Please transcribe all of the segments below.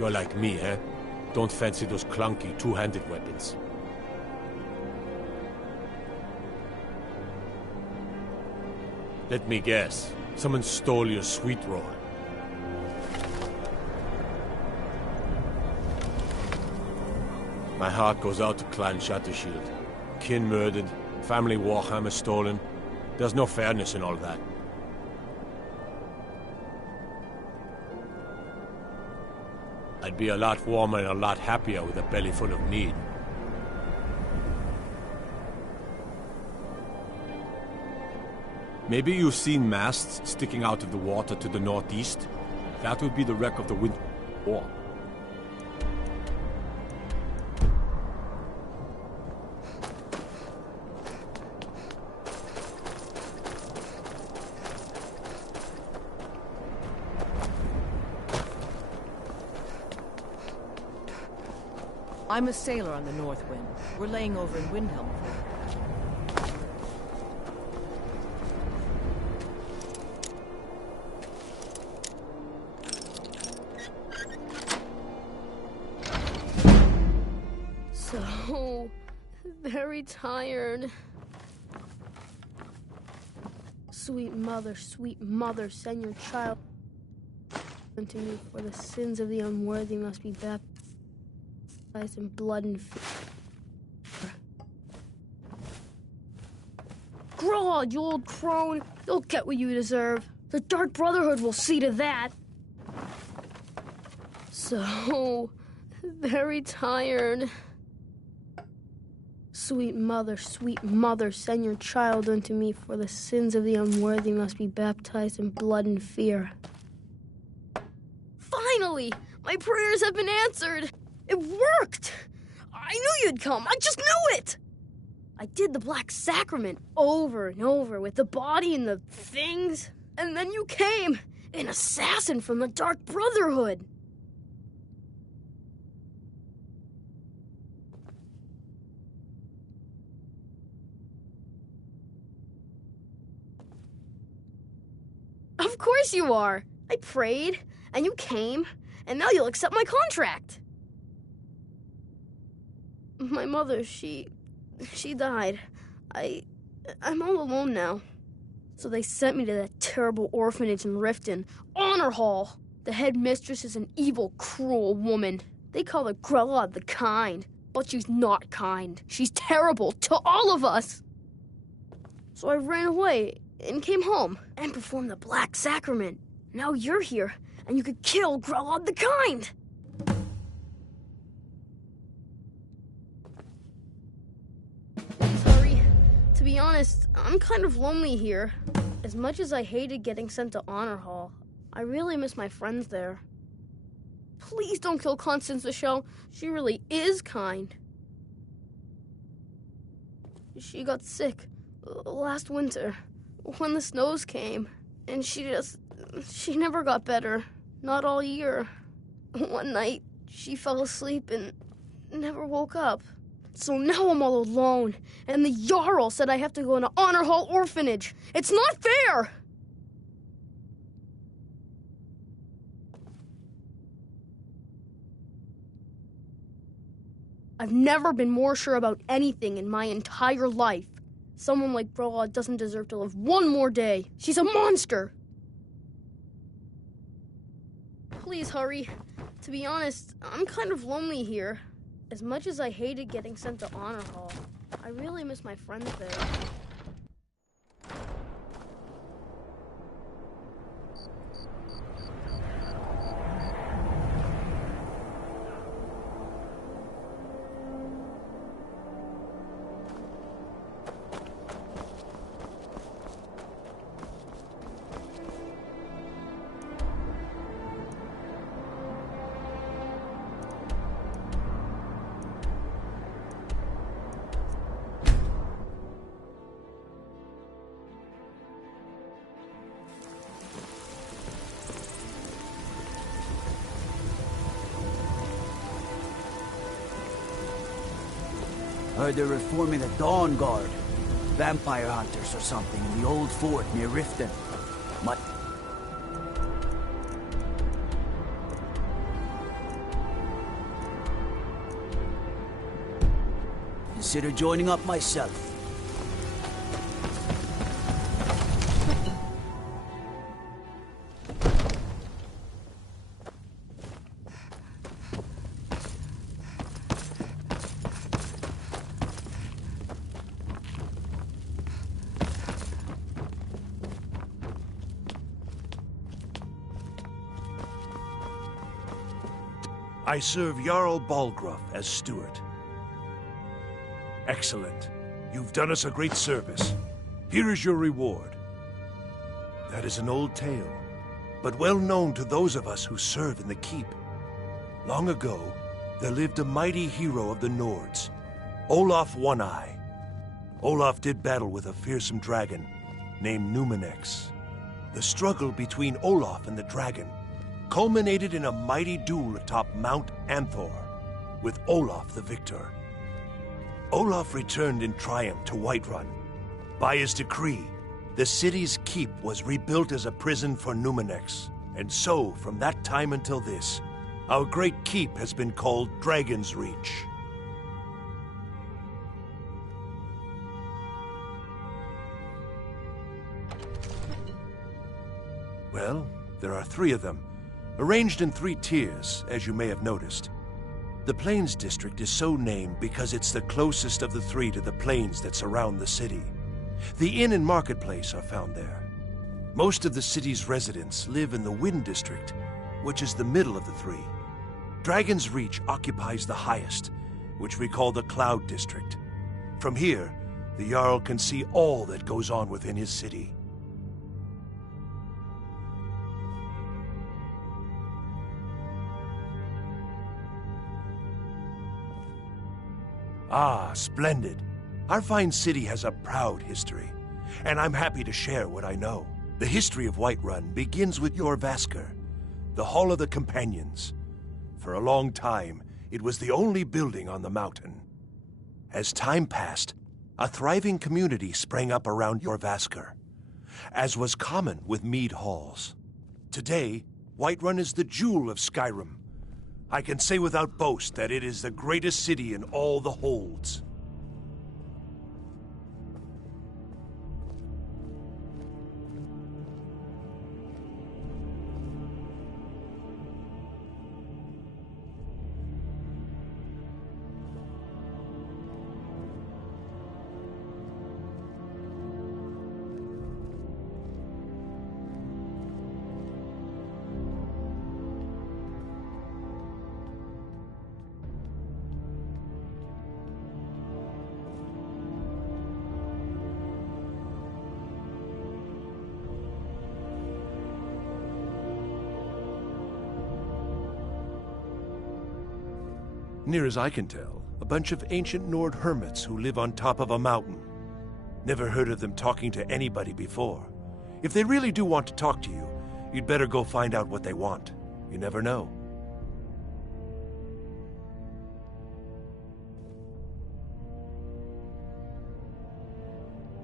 You're like me, eh? Don't fancy those clunky, two-handed weapons. Let me guess. Someone stole your sweet roll. My heart goes out to Clan Shattershield. Kin murdered, family warhammer stolen. There's no fairness in all that. I'd be a lot warmer and a lot happier with a belly full of mead. Maybe you've seen masts sticking out of the water to the northeast? That would be the wreck of the Winter War. I'm a sailor on the North Wind. We're laying over in Windhelm. So very tired. Sweet mother, send your child unto me, for the sins of the unworthy must be baptized in blood and fear. Grod, you old crone, you'll get what you deserve. The Dark Brotherhood will see to that. So very tired. Sweet mother, send your child unto me, for the sins of the unworthy must be baptized in blood and fear. Finally! My prayers have been answered! It worked! I knew you'd come! I just knew it! I did the Black Sacrament over and over with the body and the things, and then you came, an assassin from the Dark Brotherhood. Of course you are! I prayed, and you came, and now you'll accept my contract. My mother, she died. I'm all alone now. So they sent me to that terrible orphanage in Riften, Honor Hall. The head mistress is an evil, cruel woman. They call her Grella the Kind, but she's not kind. She's terrible to all of us. So I ran away and came home and performed the Black Sacrament. Now you're here, and you could kill Grella the Kind. Sorry. To be honest, I'm kind of lonely here. As much as I hated getting sent to Honor Hall, I really miss my friends there. Please don't kill Constance the Shell. She really is kind. She got sick last winter when the snows came, and she never got better. Not all year. One night, she fell asleep and never woke up. So now I'm all alone, and the Jarl said I have to go into Honor Hall Orphanage. It's not fair! I've never been more sure about anything in my entire life. Someone like Broad doesn't deserve to live one more day. She's a monster! Please hurry. To be honest, I'm kind of lonely here. As much as I hated getting sent to Honor Hall, I really miss my friends there. Heard they're reforming the Dawn Guard. Vampire hunters or something in the old fort near Riften. consider joining up myself. I serve Jarl Balgruuf as steward. Excellent. You've done us a great service. Here is your reward. That is an old tale, but well known to those of us who serve in the keep. Long ago, there lived a mighty hero of the Nords, Olaf One-Eye. Olaf did battle with a fearsome dragon named Numenex. The struggle between Olaf and the dragon culminated in a mighty duel atop Mount Anthor, with Olaf the victor. Olaf returned in triumph to Whiterun. By his decree, the city's keep was rebuilt as a prison for Numenex, and so, from that time until this, our great keep has been called Dragon's Reach. Well, there are 3 of them, arranged in 3 tiers, as you may have noticed. The Plains District is so named because it's the closest of the 3 to the plains that surround the city. The inn and marketplace are found there. Most of the city's residents live in the Wind District, which is the middle of the 3. Dragon's Reach occupies the highest, which we call the Cloud District. From here, the Jarl can see all that goes on within his city. Ah, splendid. Our fine city has a proud history, and I'm happy to share what I know. The history of Whiterun begins with Jorrvaskr, the Hall of the Companions. For a long time, it was the only building on the mountain. As time passed, a thriving community sprang up around Jorrvaskr, as was common with mead halls. Today, Whiterun is the jewel of Skyrim. I can say without boast that it is the greatest city in all the holds. Near as I can tell, a bunch of ancient Nord hermits who live on top of a mountain. Never heard of them talking to anybody before. If they really do want to talk to you, you'd better go find out what they want. You never know.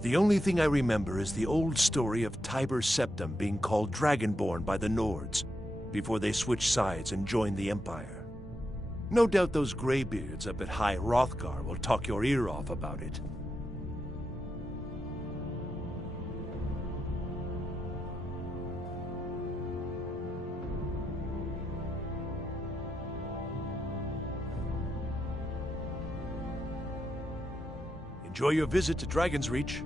The only thing I remember is the old story of Tiber Septim being called Dragonborn by the Nords, before they switched sides and joined the Empire. No doubt those graybeards up at High Hrothgar will talk your ear off about it. Enjoy your visit to Dragon's Reach.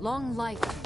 Long life to you.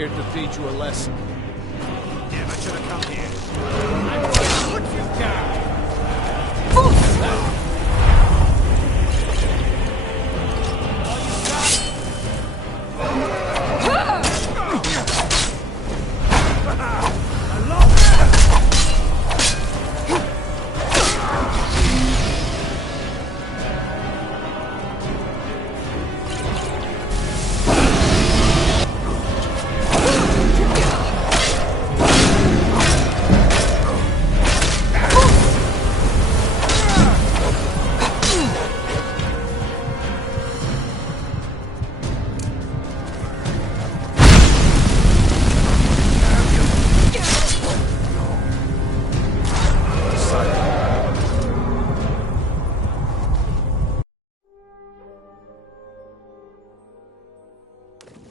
here to teach you a lesson. Damn, I should have come here. I'm going to put you down!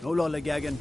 No lollygagging.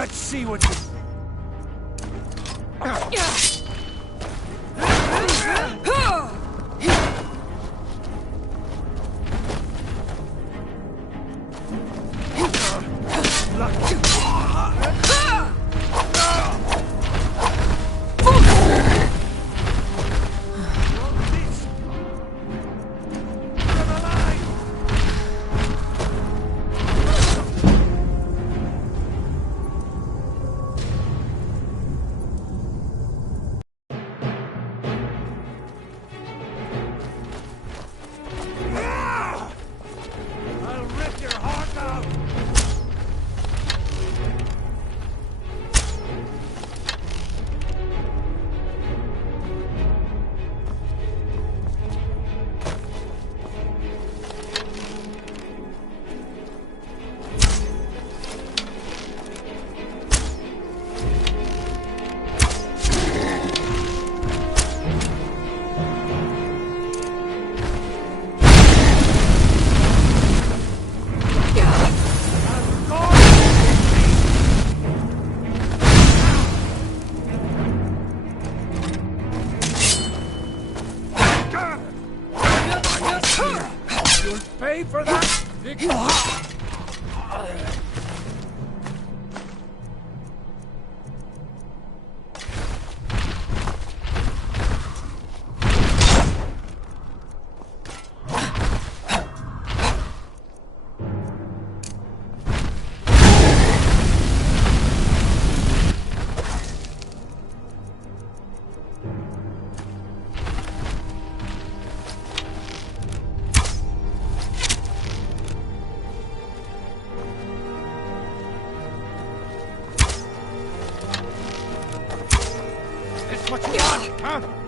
Let's see what you... I'll rip your heart out! You'll pay for that! It's what you want, huh?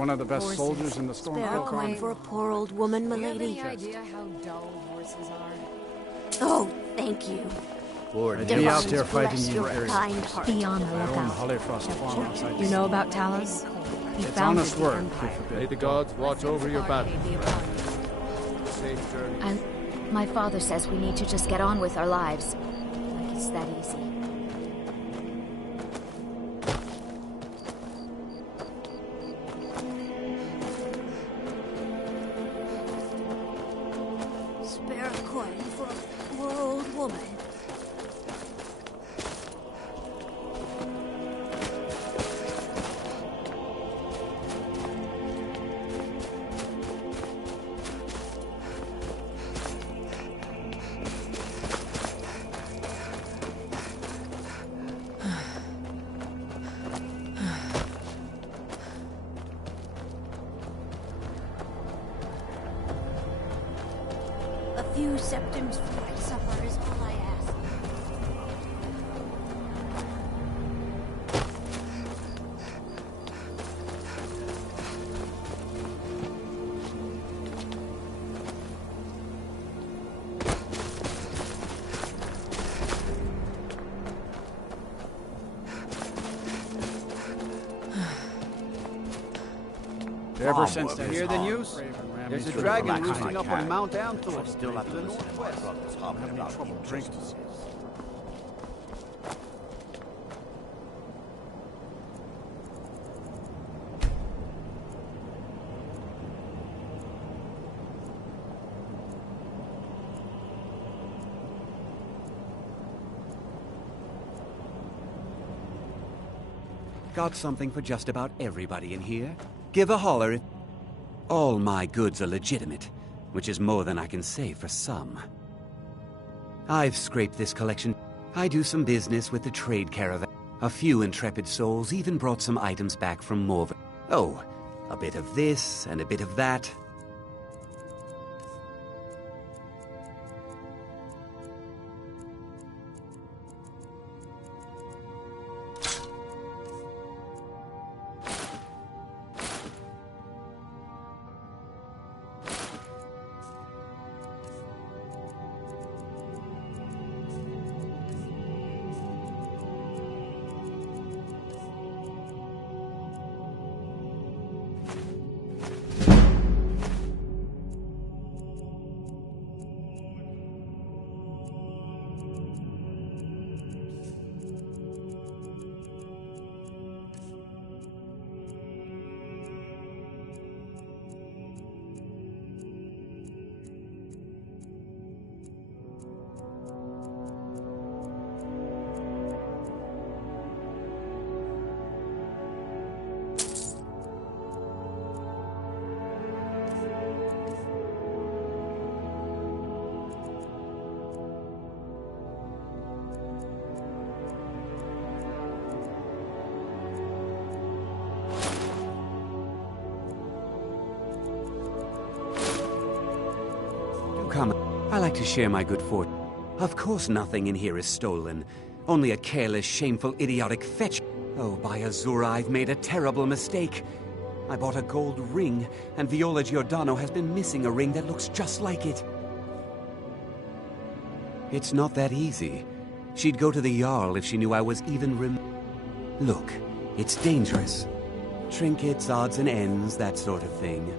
one of the best Horses. soldiers in the Spare a Stormcloak coin army. for a poor old woman, Do you have milady. any idea how dull horses are? Oh, thank you. I'd Divines be out there bless fighting you, your Harry. kind heart. Be on the My own lookout. Hollyfrost farm outside You the know city. about Talos? He It's founded honest the work. Empire. May the gods watch over your battle. Safe journey. My father says we need to just get on with our lives. Like it's that easy. Spare a coin for a poor old woman. A few septims for my supper is all I ask. Ever since since the hear the news? There's a dragon roosting up on Mount Anthor, Still have to to the listen to my northwest. brothers talking about the injustices. Got something for just about everybody in here? Give a holler if... All my goods are legitimate, which is more than I can say for some. I've scraped this collection. I do some business with the trade caravan. A few intrepid souls even brought some items back from Morven. Oh, a bit of this and a bit of that. Come, I like to share my good fortune. Of course nothing in here is stolen. Only a careless, shameful, idiotic fetch. Oh, by Azura, I've made a terrible mistake. I bought a gold ring, and Viola Giordano has been missing a ring that looks just like it. It's not that easy. She'd go to the Jarl if she knew I was even Look, it's dangerous. Trinkets, odds and ends, that sort of thing.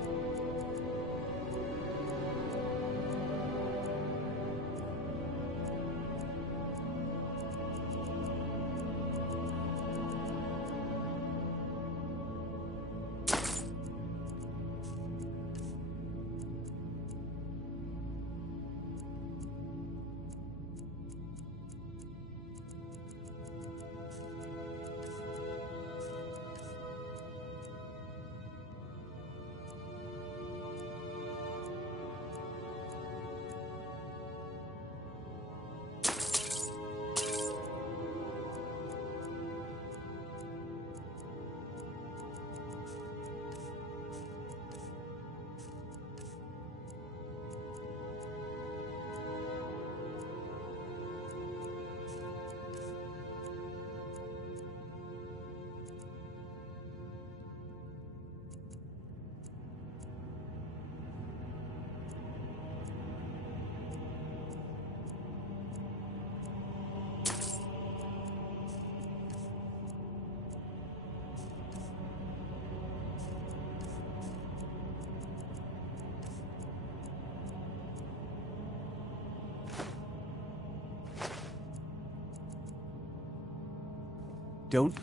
Don't...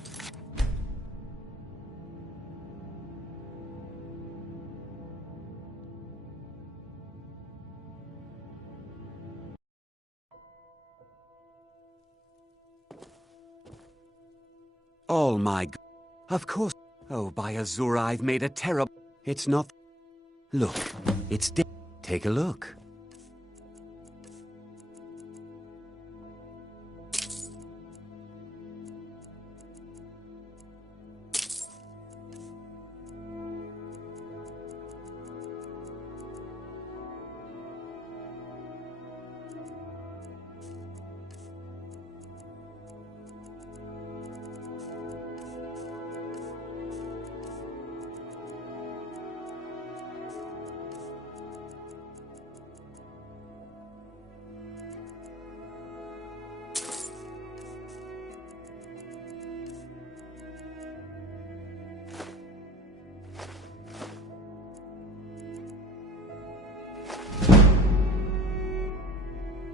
All my... Of course. Oh, by Azura, I've made a terrible... It's not... Look, it's... Take a look.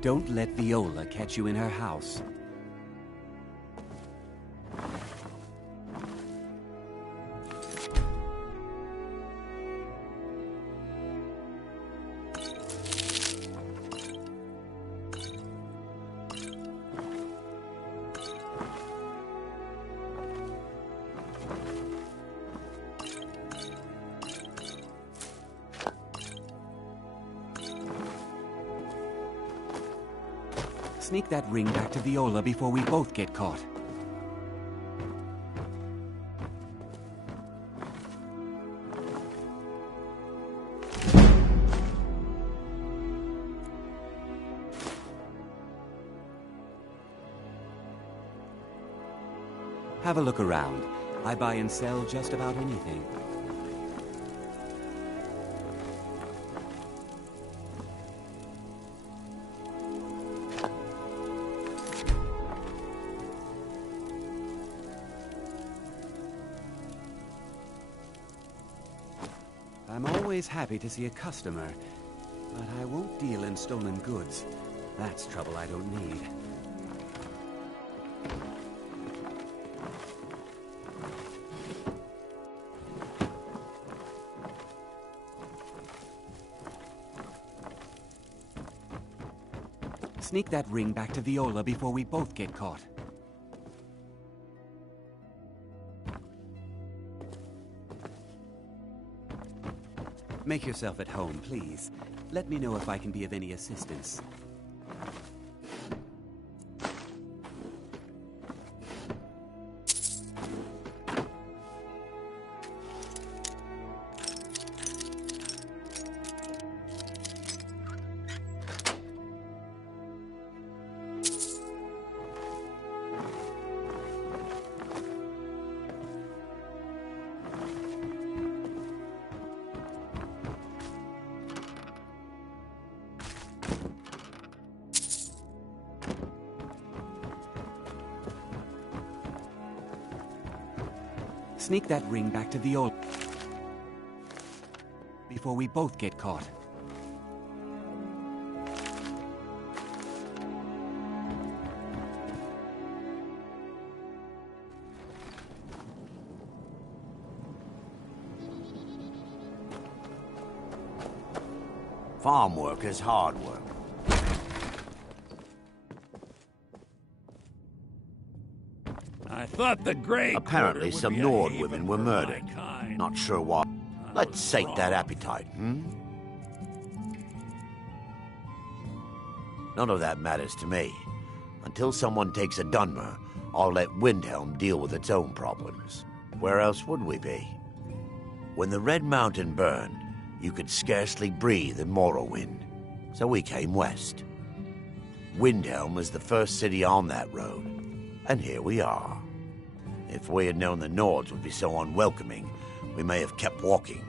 Don't let Viola catch you in her house. Sneak that ring back to Viola before we both get caught. Have a look around. I buy and sell just about anything. I'm always happy to see a customer, but I won't deal in stolen goods. That's trouble I don't need. Sneak that ring back to Viola before we both get caught. Make yourself at home, please. Let me know if I can be of any assistance. Sneak that ring back to Viola before we both get caught. Farm work is hard work. I thought the Grey Apparently some Nord women were murdered. Not sure why. Let's sate that appetite, None of that matters to me. Until someone takes a Dunmer, I'll let Windhelm deal with its own problems. Where else would we be? When the Red Mountain burned, you could scarcely breathe in Morrowind. So we came west. Windhelm is the first city on that road. And here we are. If we had known the Nords would be so unwelcoming, we may have kept walking.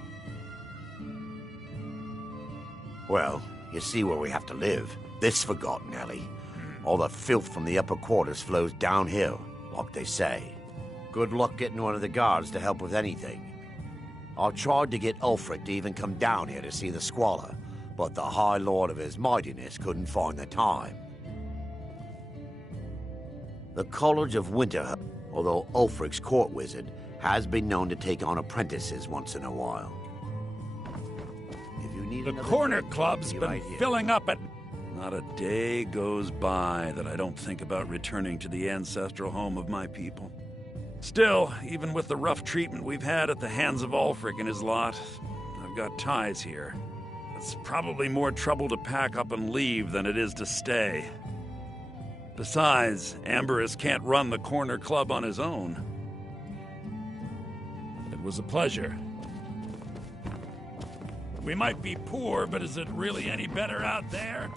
Well, you see where we have to live. This forgotten alley. All the filth from the upper quarters flows downhill, like they say. Good luck getting one of the guards to help with anything. I tried to get Ulfric to even come down here to see the squalor, but the High Lord of his mightiness couldn't find the time. The College of Winter... although Ulfric's court wizard has been known to take on apprentices once in a while. If you need The another corner drink, club's be been right here. filling up at... Not a day goes by that I don't think about returning to the ancestral home of my people. Still, even with the rough treatment we've had at the hands of Ulfric and his lot, I've got ties here. It's probably more trouble to pack up and leave than it is to stay. Besides, Amberus can't run the corner club on his own. It was a pleasure. We might be poor, but is it really any better out there?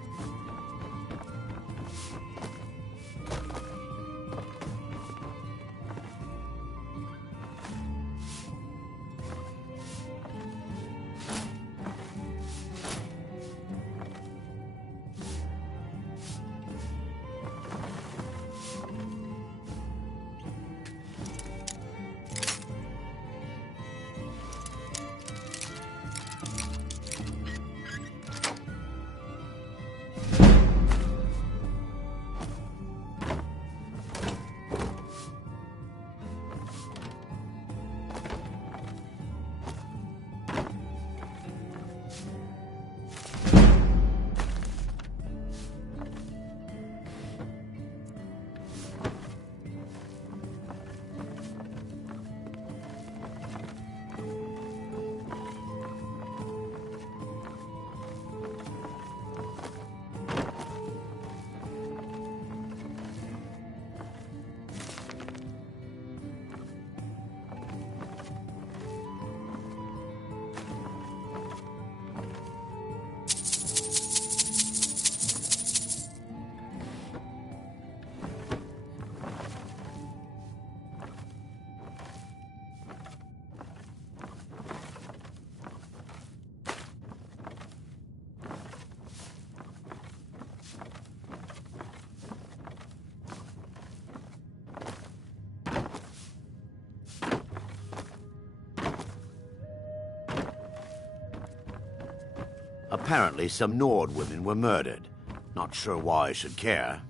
Apparently, some Nord women were murdered. Not sure why I should care.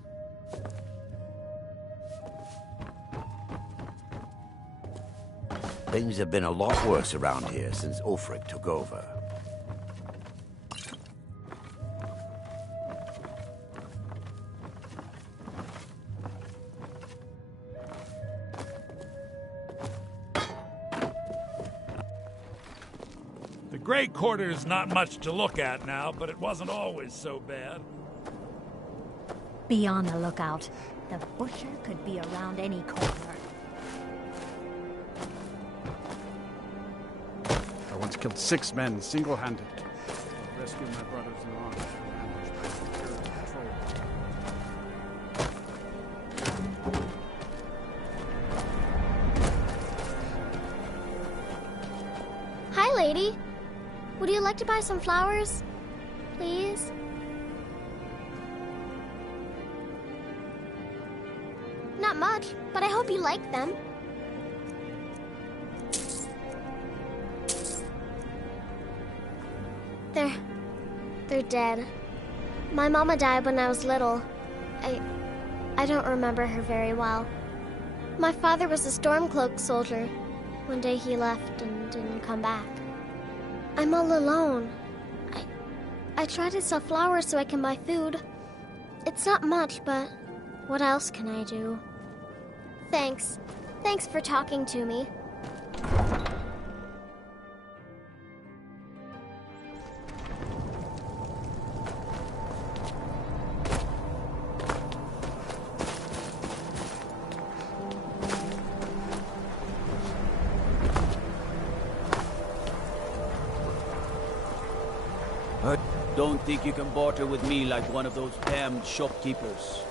Things have been a lot worse around here since Ulfric took over. The Grey Quarter's not much to look at now, but it wasn't always so bad. Be on the lookout. The butcher could be around any corner. I once killed 6 men single-handed. Rescued my brothers-in-law from ambush by Imperial patrol. Hi, lady. Would you like to buy some flowers? Please? Not much, but I hope you like them. They're dead. My mama died when I was little. I don't remember her very well. My father was a Stormcloak soldier. One day he left and didn't come back. I'm all alone. I try to sell flowers so I can buy food. It's not much, but what else can I do? Thanks. Thanks for talking to me. Don't think you can barter with me like one of those damned shopkeepers.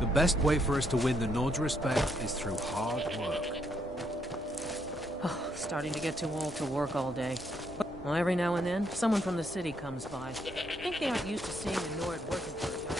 The best way for us to win the Nord's respect is through hard work. Oh, starting to get too old to work all day. Well, every now and then, someone from the city comes by. I think they aren't used to seeing the Nord working for a guy.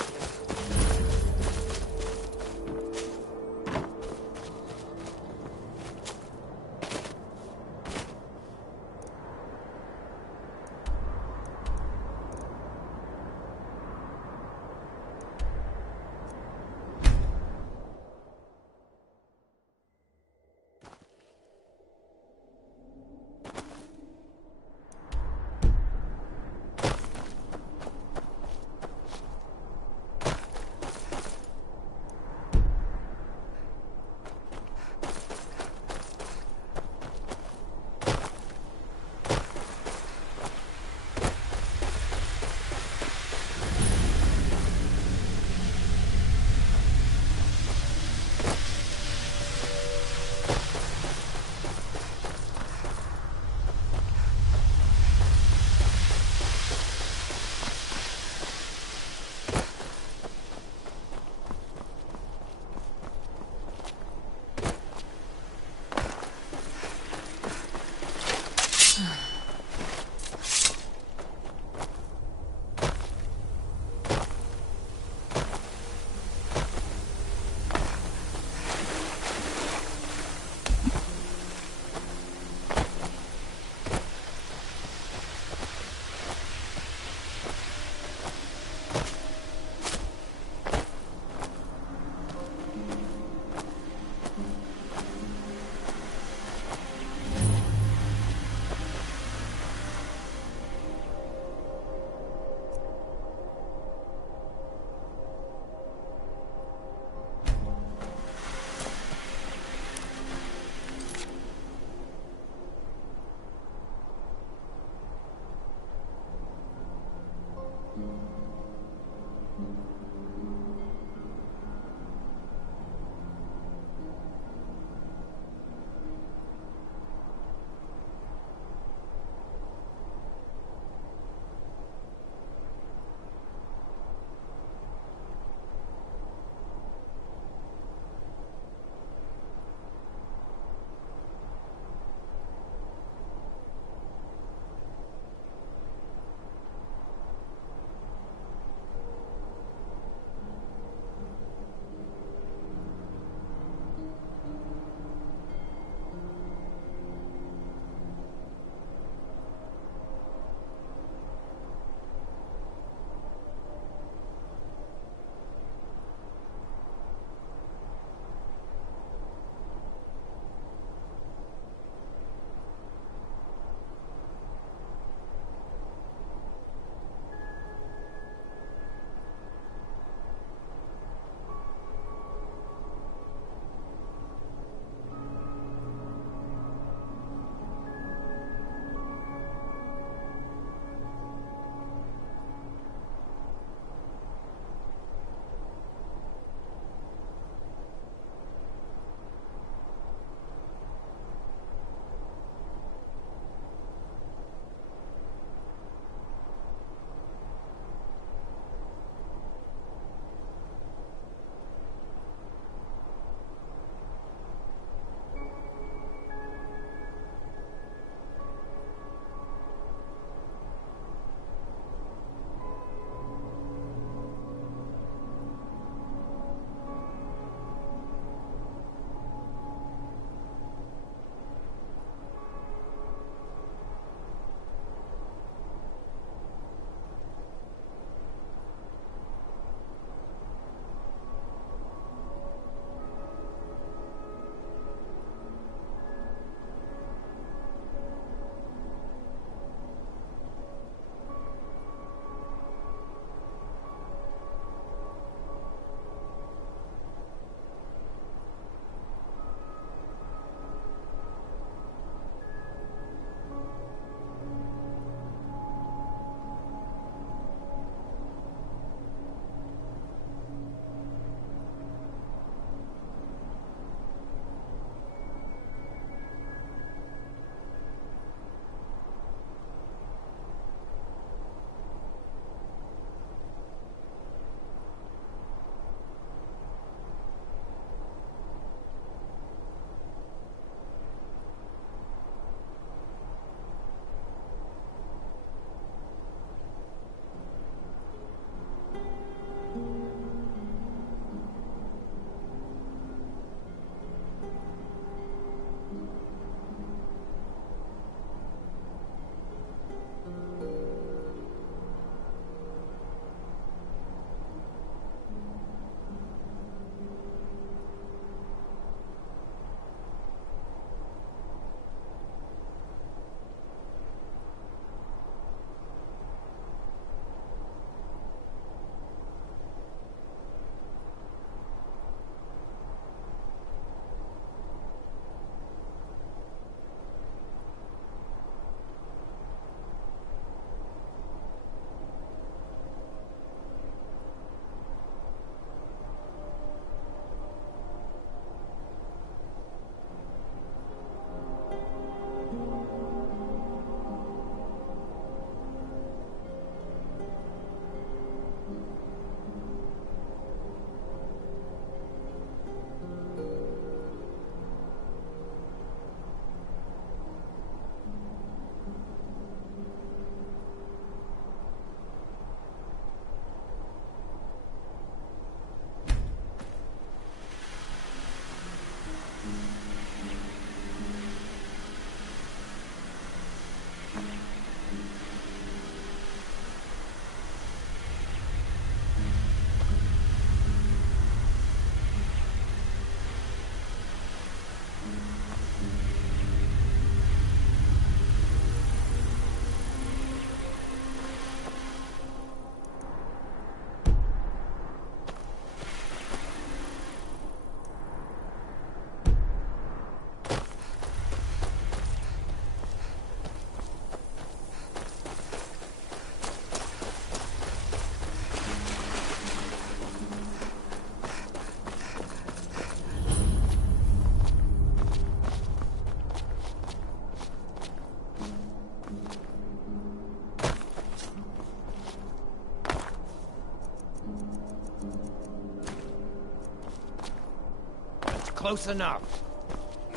close enough.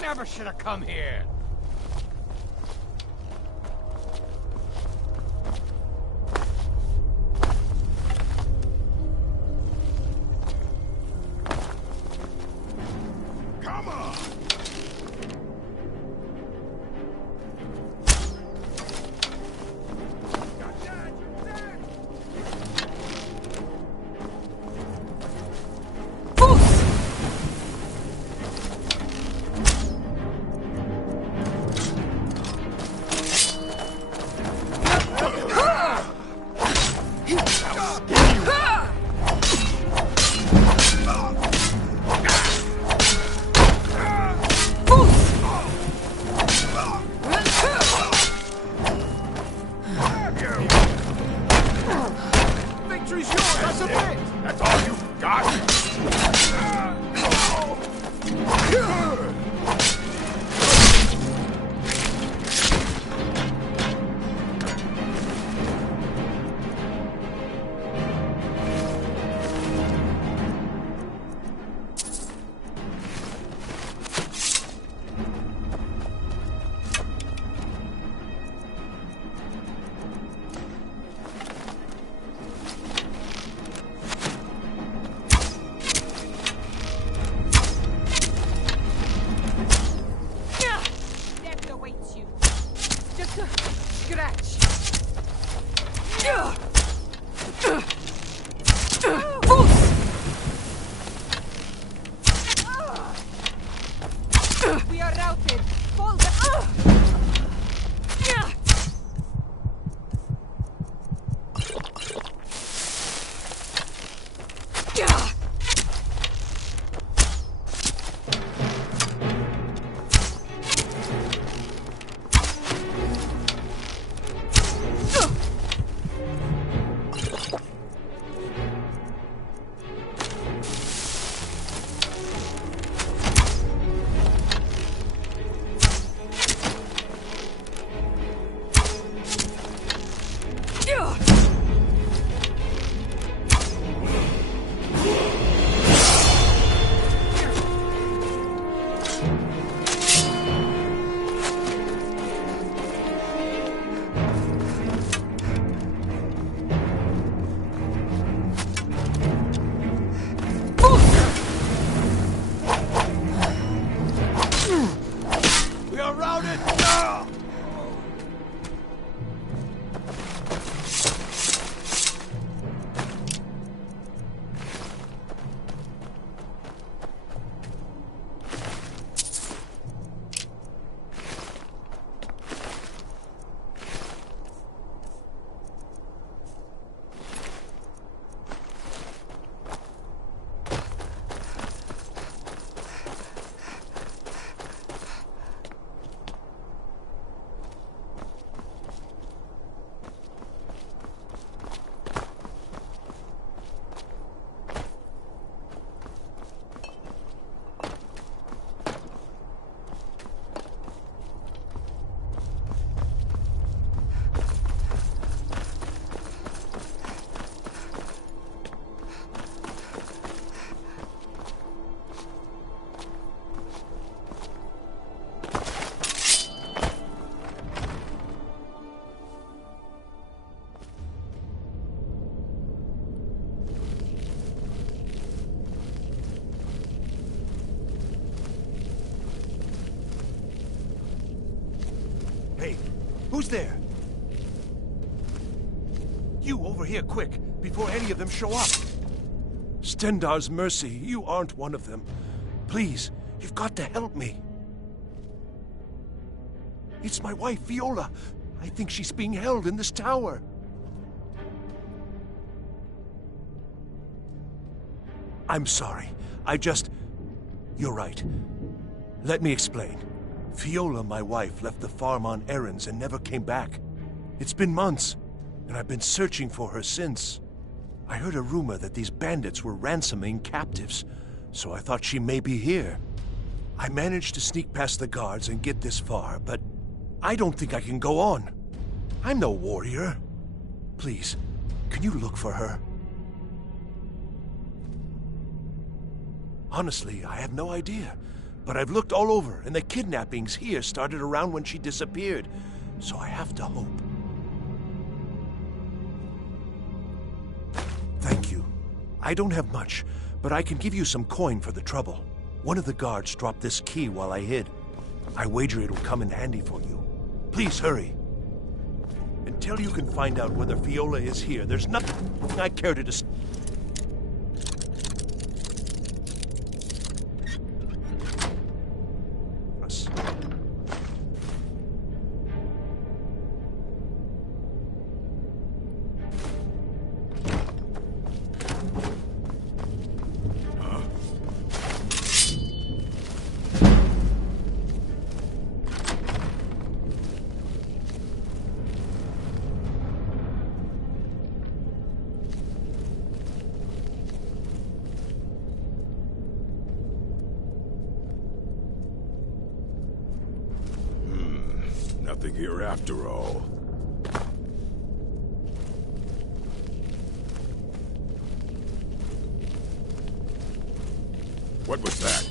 Never should have come here. Come on! We are routed. Hold the... Hey, who's there? You over here, quick, before any of them show up. Stendar's mercy, you aren't one of them. Please, you've got to help me. It's my wife, Viola. I think she's being held in this tower. I'm sorry. You're right. Let me explain. Viola, my wife, left the farm on errands and never came back. It's been months, and I've been searching for her since. I heard a rumor that these bandits were ransoming captives, so I thought she may be here. I managed to sneak past the guards and get this far, but I don't think I can go on. I'm no warrior. Please, can you look for her? Honestly, I have no idea. But I've looked all over, and the kidnappings here started around when she disappeared. So I have to hope. Thank you. I don't have much, but I can give you some coin for the trouble. One of the guards dropped this key while I hid. I wager it'll come in handy for you. Please hurry. Until you can find out whether Fiola is here, there's nothing I care to discuss. Nothing here after all. What was that?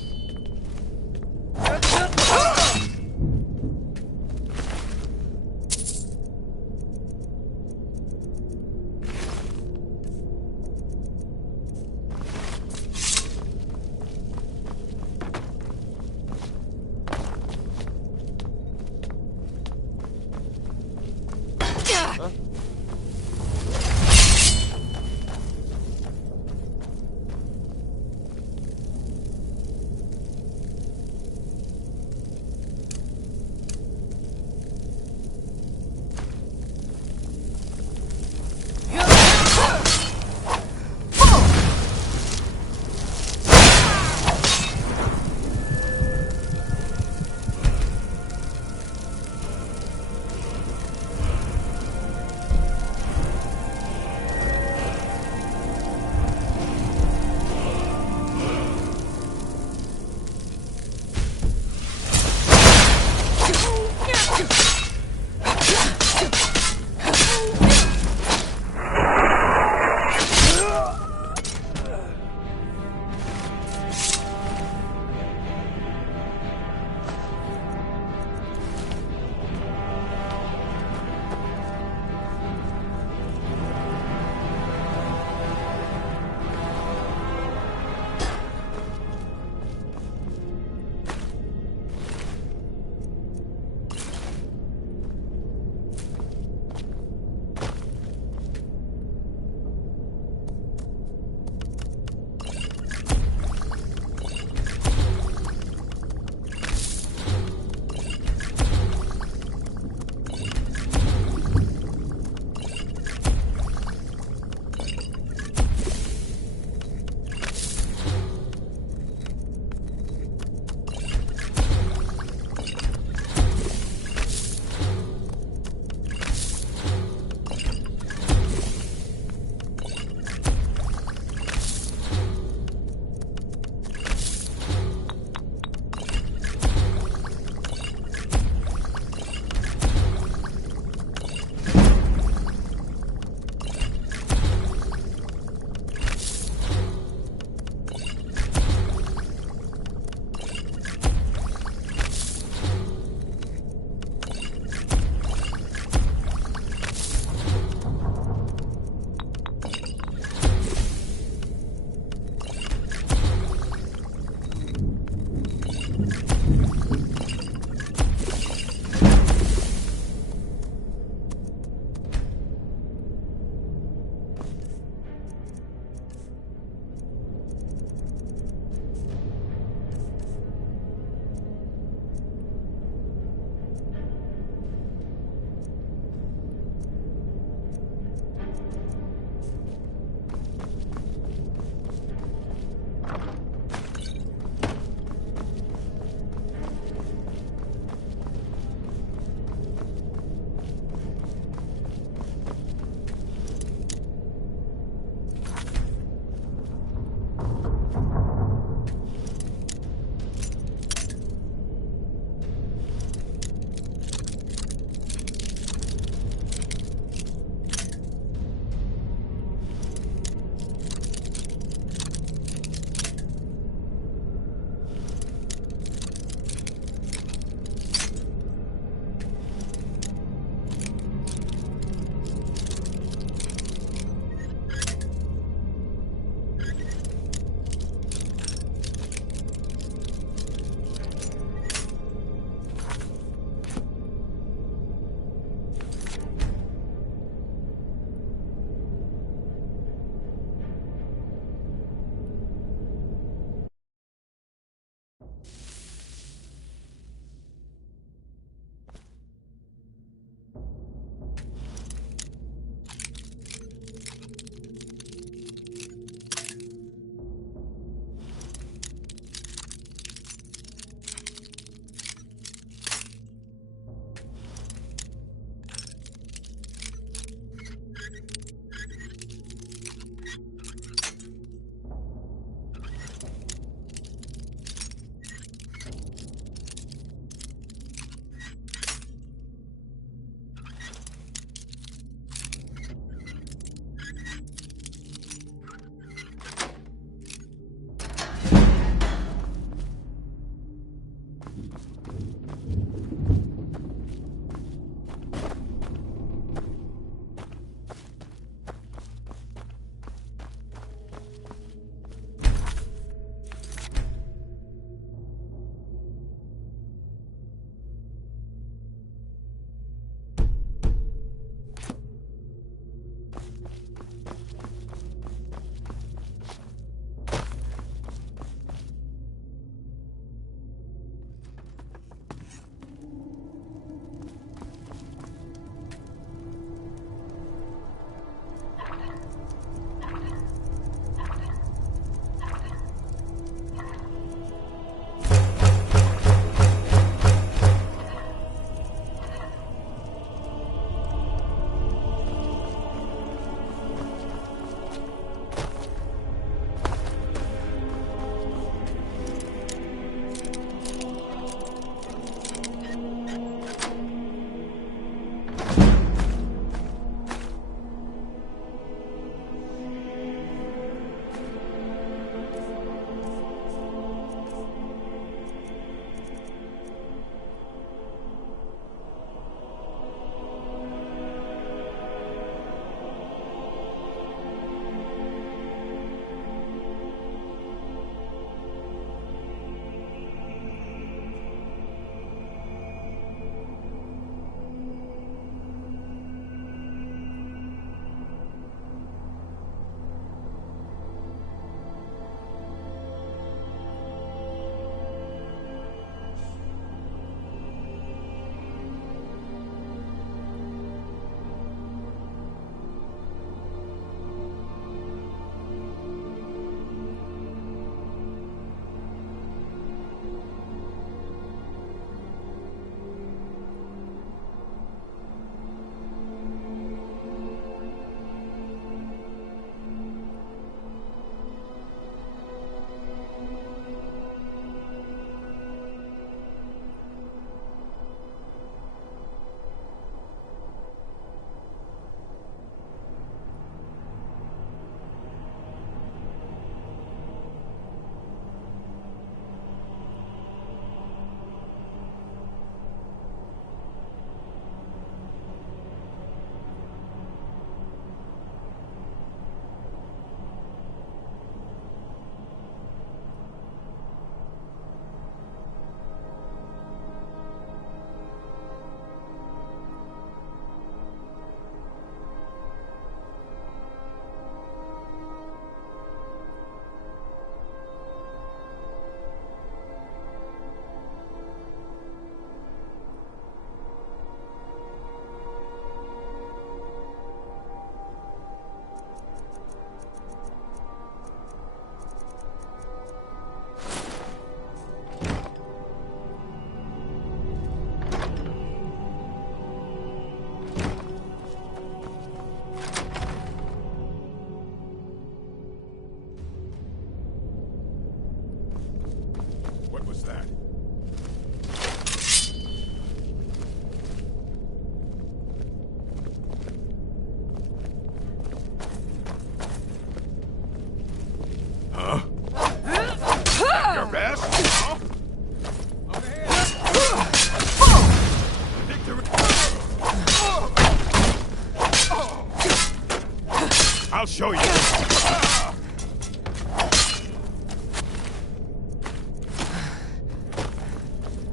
I'll show you.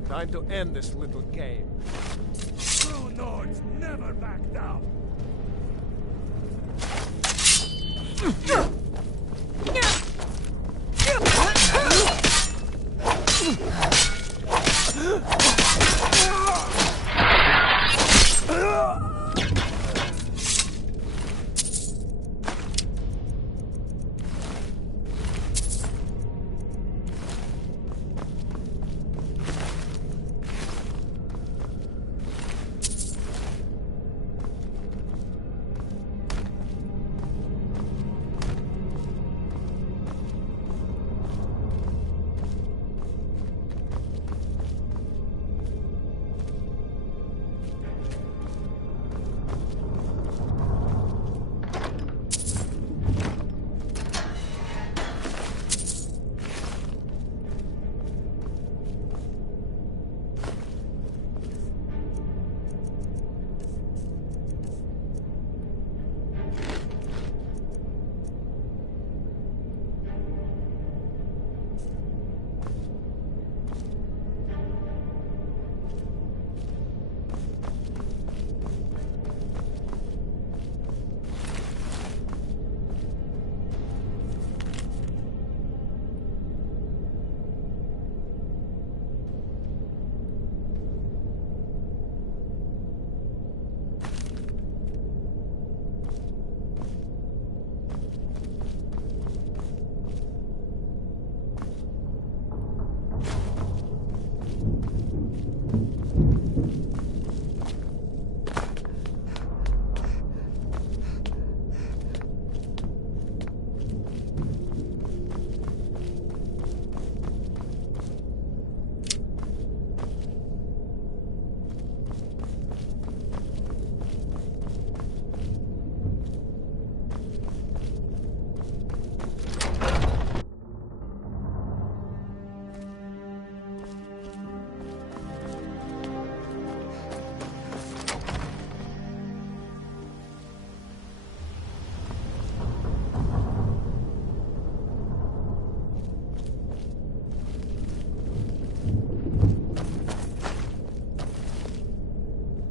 Time to end this little game. True Nords never back down.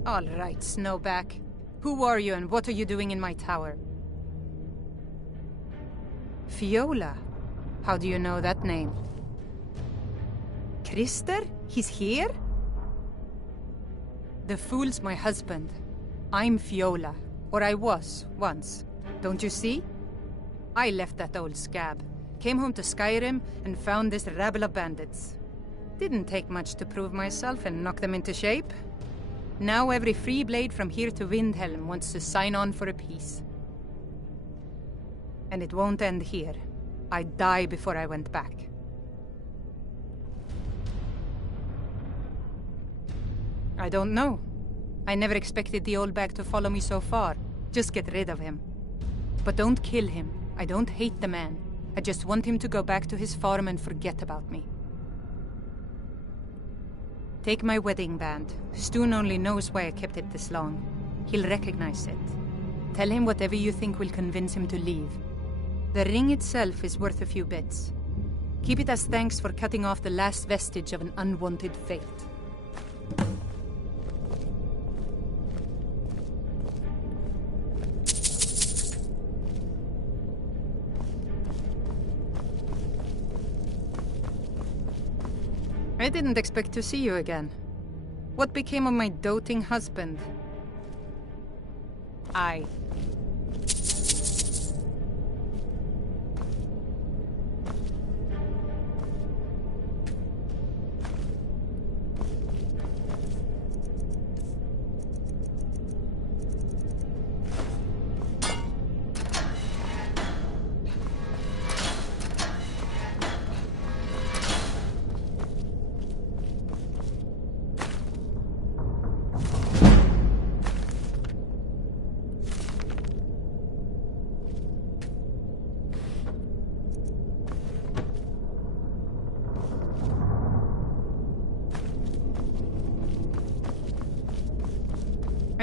All right, Snowback. Who are you and what are you doing in my tower? Fiola? How do you know that name? Krister? He's here? The fool's my husband. I'm Fiola. Or I was, once. Don't you see? I left that old scab, came home to Skyrim, and found this rabble of bandits. Didn't take much to prove myself and knock them into shape. Now every free blade from here to Windhelm wants to sign on for a peace. And it won't end here. I'd die before I went back. I don't know. I never expected the old bag to follow me so far. Just get rid of him. But don't kill him. I don't hate the man. I just want him to go back to his farm and forget about me. Take my wedding band. Stoon only knows why I kept it this long. He'll recognize it. Tell him whatever you think will convince him to leave. The ring itself is worth a few bits. Keep it as thanks for cutting off the last vestige of an unwanted fate. I didn't expect to see you again. What became of my doting husband? I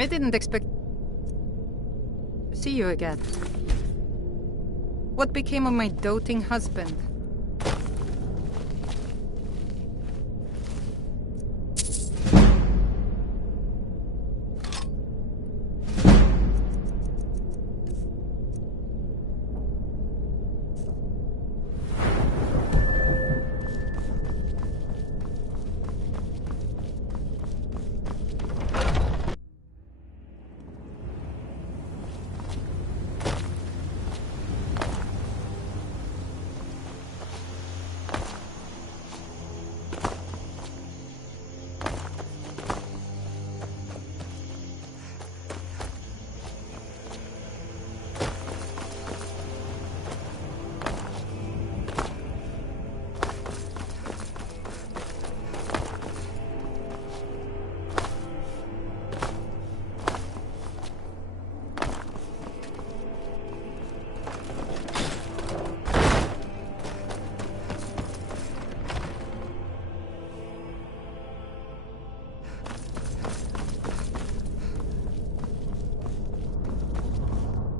didn't expect to see you again. What became of my doting husband?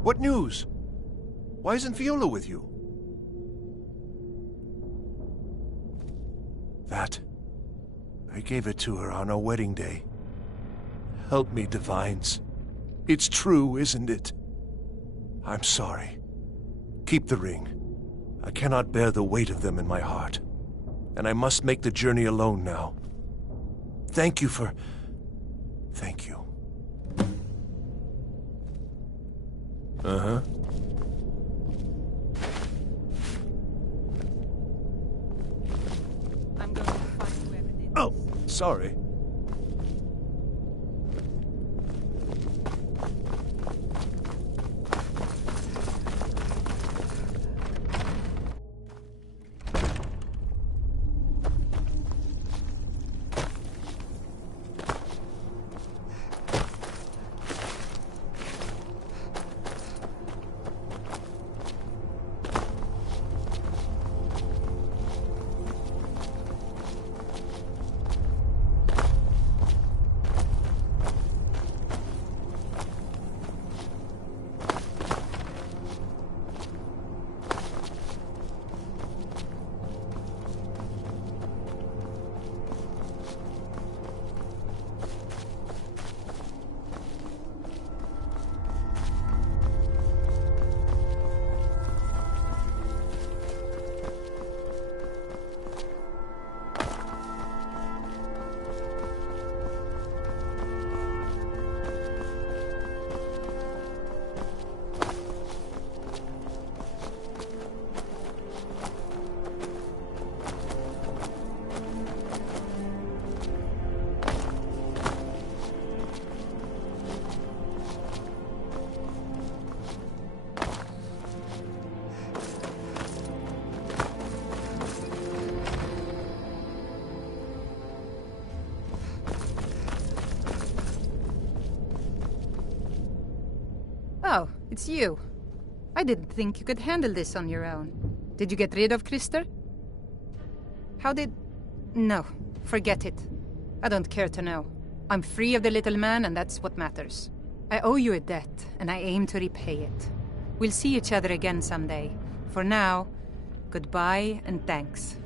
What news? Why isn't Viola with you? That. I gave it to her on our wedding day. Help me, Divines. It's true, isn't it? I'm sorry. Keep the ring. I cannot bear the weight of them in my heart. And I must make the journey alone now. Thank you. Uh-huh. I'm going to find whoever did this. Oh, sorry. Oh, it's you. I didn't think you could handle this on your own. Did you get rid of Krister? How did... No, forget it. I don't care to know. I'm free of the little man, and that's what matters. I owe you a debt, and I aim to repay it. We'll see each other again someday. For now, goodbye and thanks.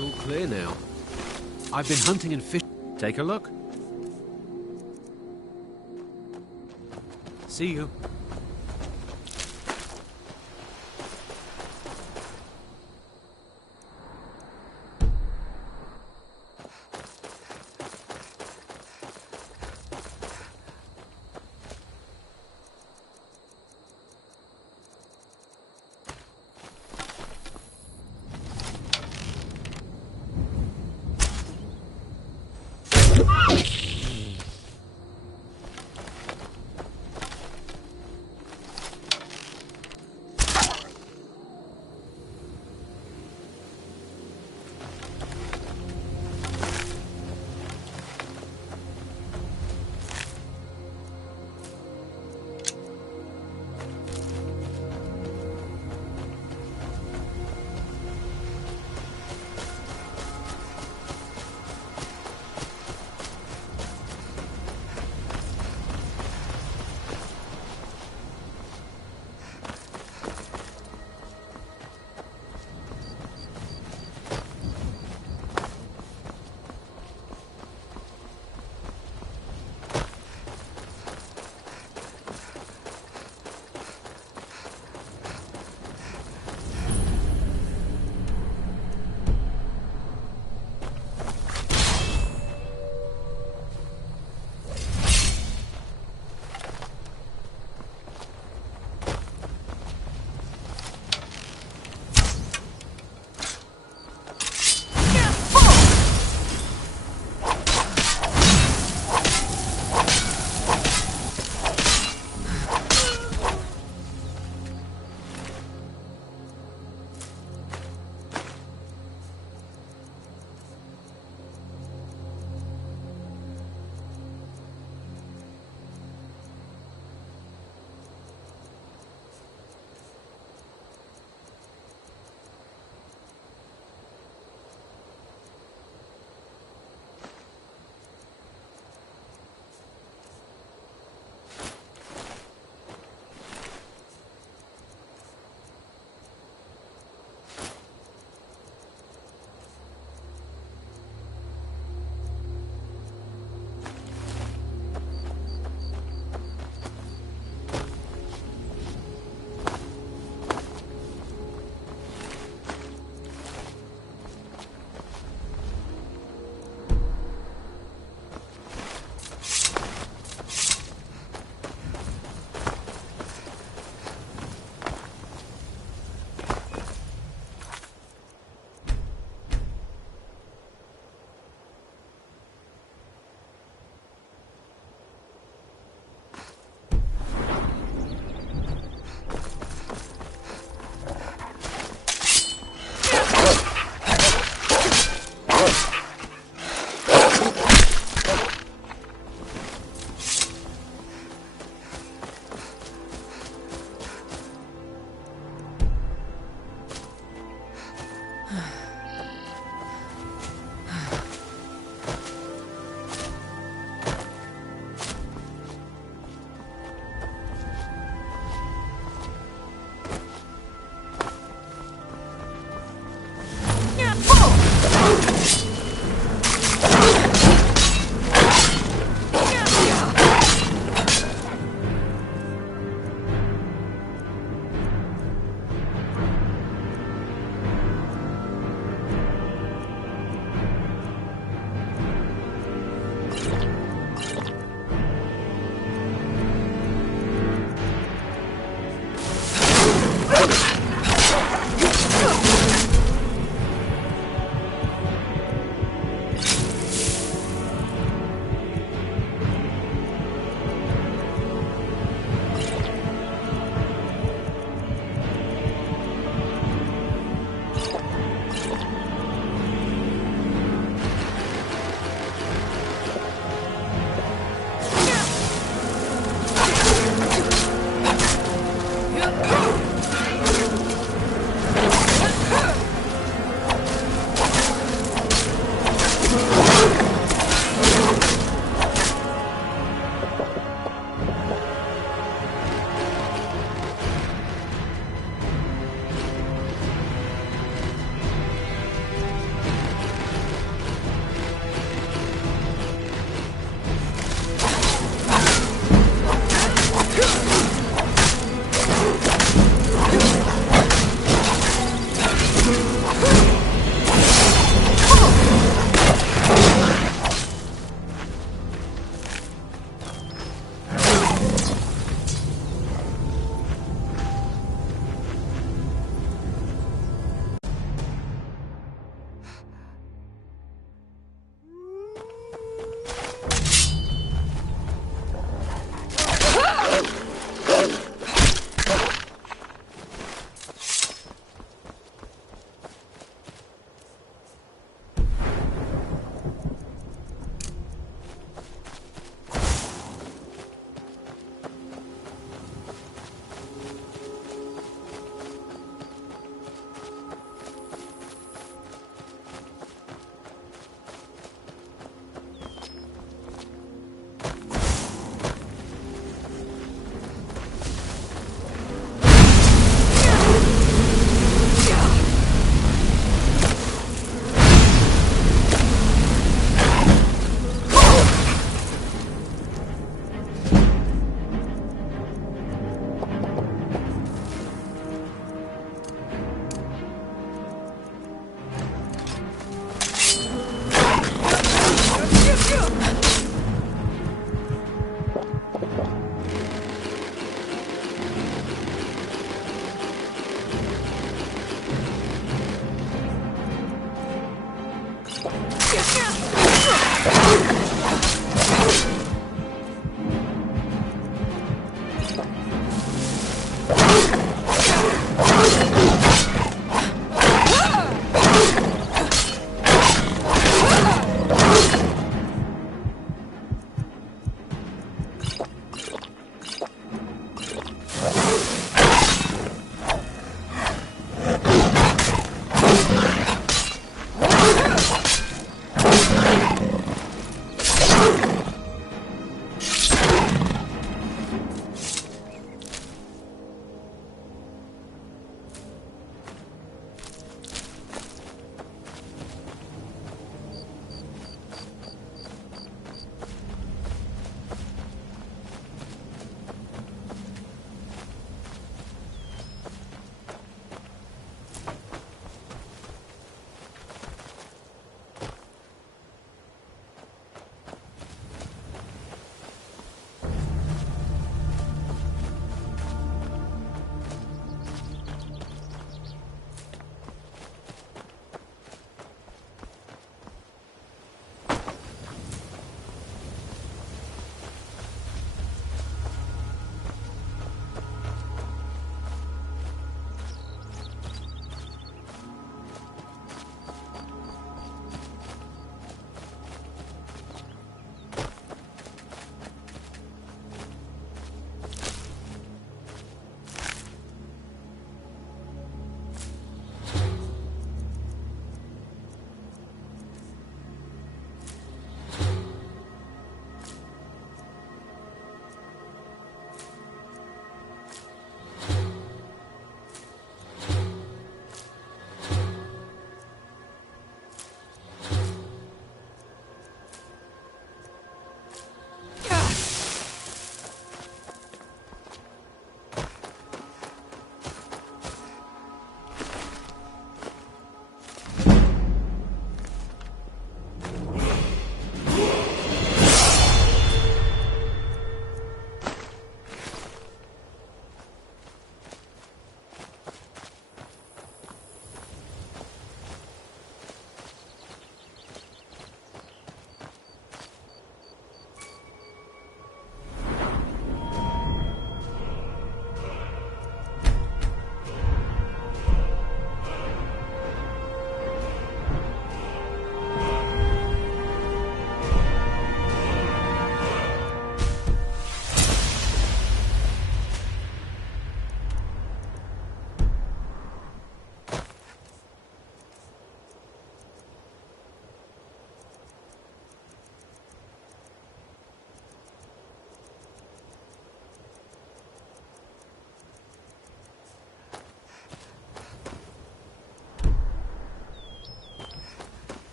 It's all clear now. I've been hunting and fishing. Take a look. See you.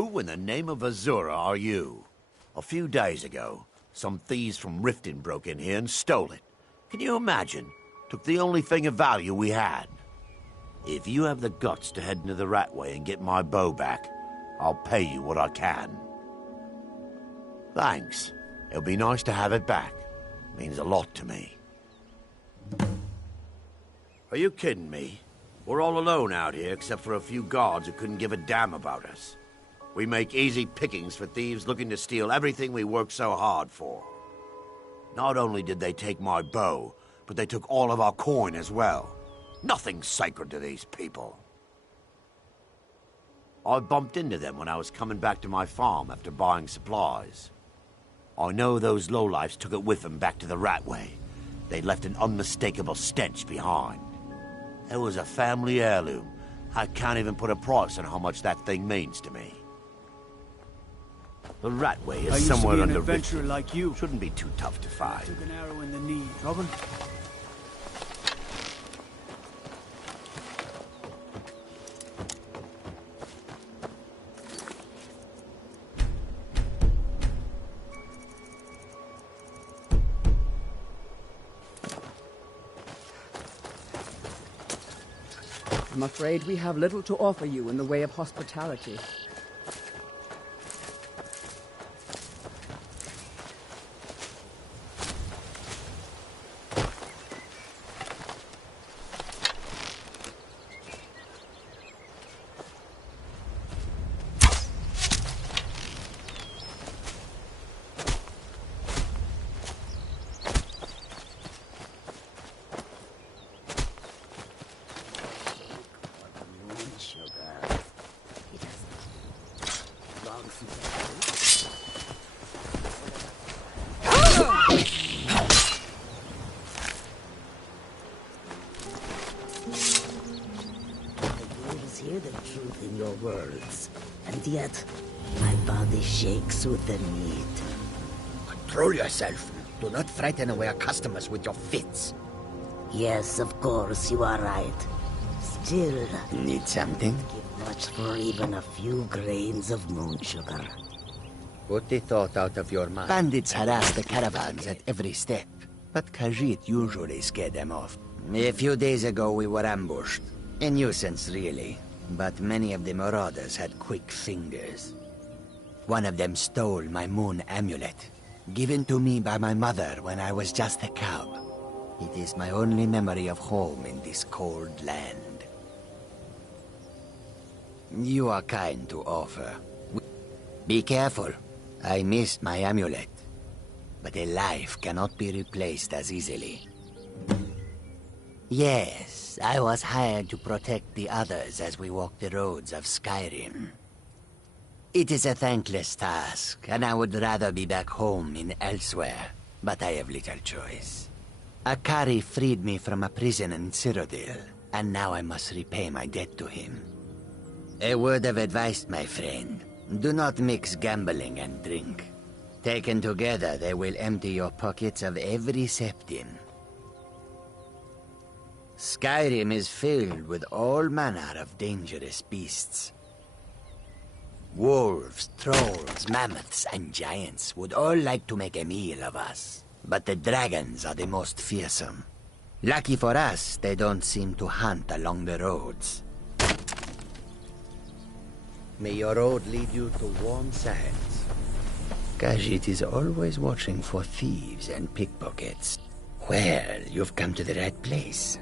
Who in the name of Azura are you? A few days ago, some thieves from Riften broke in here and stole it. Can you imagine? Took the only thing of value we had. If you have the guts to head into the Ratway and get my bow back, I'll pay you what I can. Thanks. It'll be nice to have it back. Means a lot to me. Are you kidding me? We're all alone out here except for a few guards who couldn't give a damn about us. We make easy pickings for thieves looking to steal everything we worked so hard for. Not only did they take my bow, but they took all of our coin as well. Nothing sacred to these people. I bumped into them when I was coming back to my farm after buying supplies. I know those lowlifes took it with them back to the Ratway. They left an unmistakable stench behind. It was a family heirloom. I can't even put a price on how much that thing means to me. The Ratway is somewhere under adventurer like you. Shouldn't be too tough to find. Took an arrow in the knee. Trouble? I'm afraid we have little to offer you in the way of hospitality. Hear the truth in your words, and yet my body shakes with the need. Control yourself. Do not frighten away our customers with your fits. Yes, of course, you are right. Still, Need something? give much for even a few grains of moon sugar. Put the thought out of your mind. Bandits harass the caravans at every step, but Khajiit usually scare them off. A few days ago we were ambushed. A nuisance, really. But many of the marauders had quick fingers. One of them stole my moon amulet, given to me by my mother when I was just a cub. It is my only memory of home in this cold land. You are kind to offer. Be careful. I missed my amulet. But a life cannot be replaced as easily. Yes, I was hired to protect the others as we walk the roads of Skyrim. It is a thankless task, and I would rather be back home in elsewhere, but I have little choice. Akari freed me from a prison in Cyrodiil, and now I must repay my debt to him. A word of advice, my friend. Do not mix gambling and drink. Taken together, they will empty your pockets of every septim. Skyrim is filled with all manner of dangerous beasts. Wolves, trolls, mammoths, and giants would all like to make a meal of us. But the dragons are the most fearsome. Lucky for us, they don't seem to hunt along the roads. May your road lead you to warm sands. Khajiit is always watching for thieves and pickpockets. Well, you've come to the right place.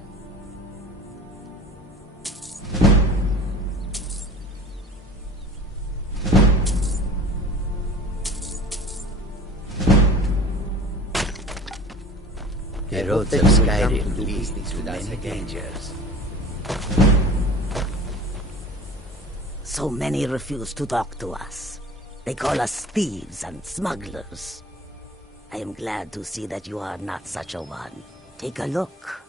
The roads of Skyrim lead to many dangers. So many refuse to talk to us. They call us thieves and smugglers. I am glad to see that you are not such a one. Take a look.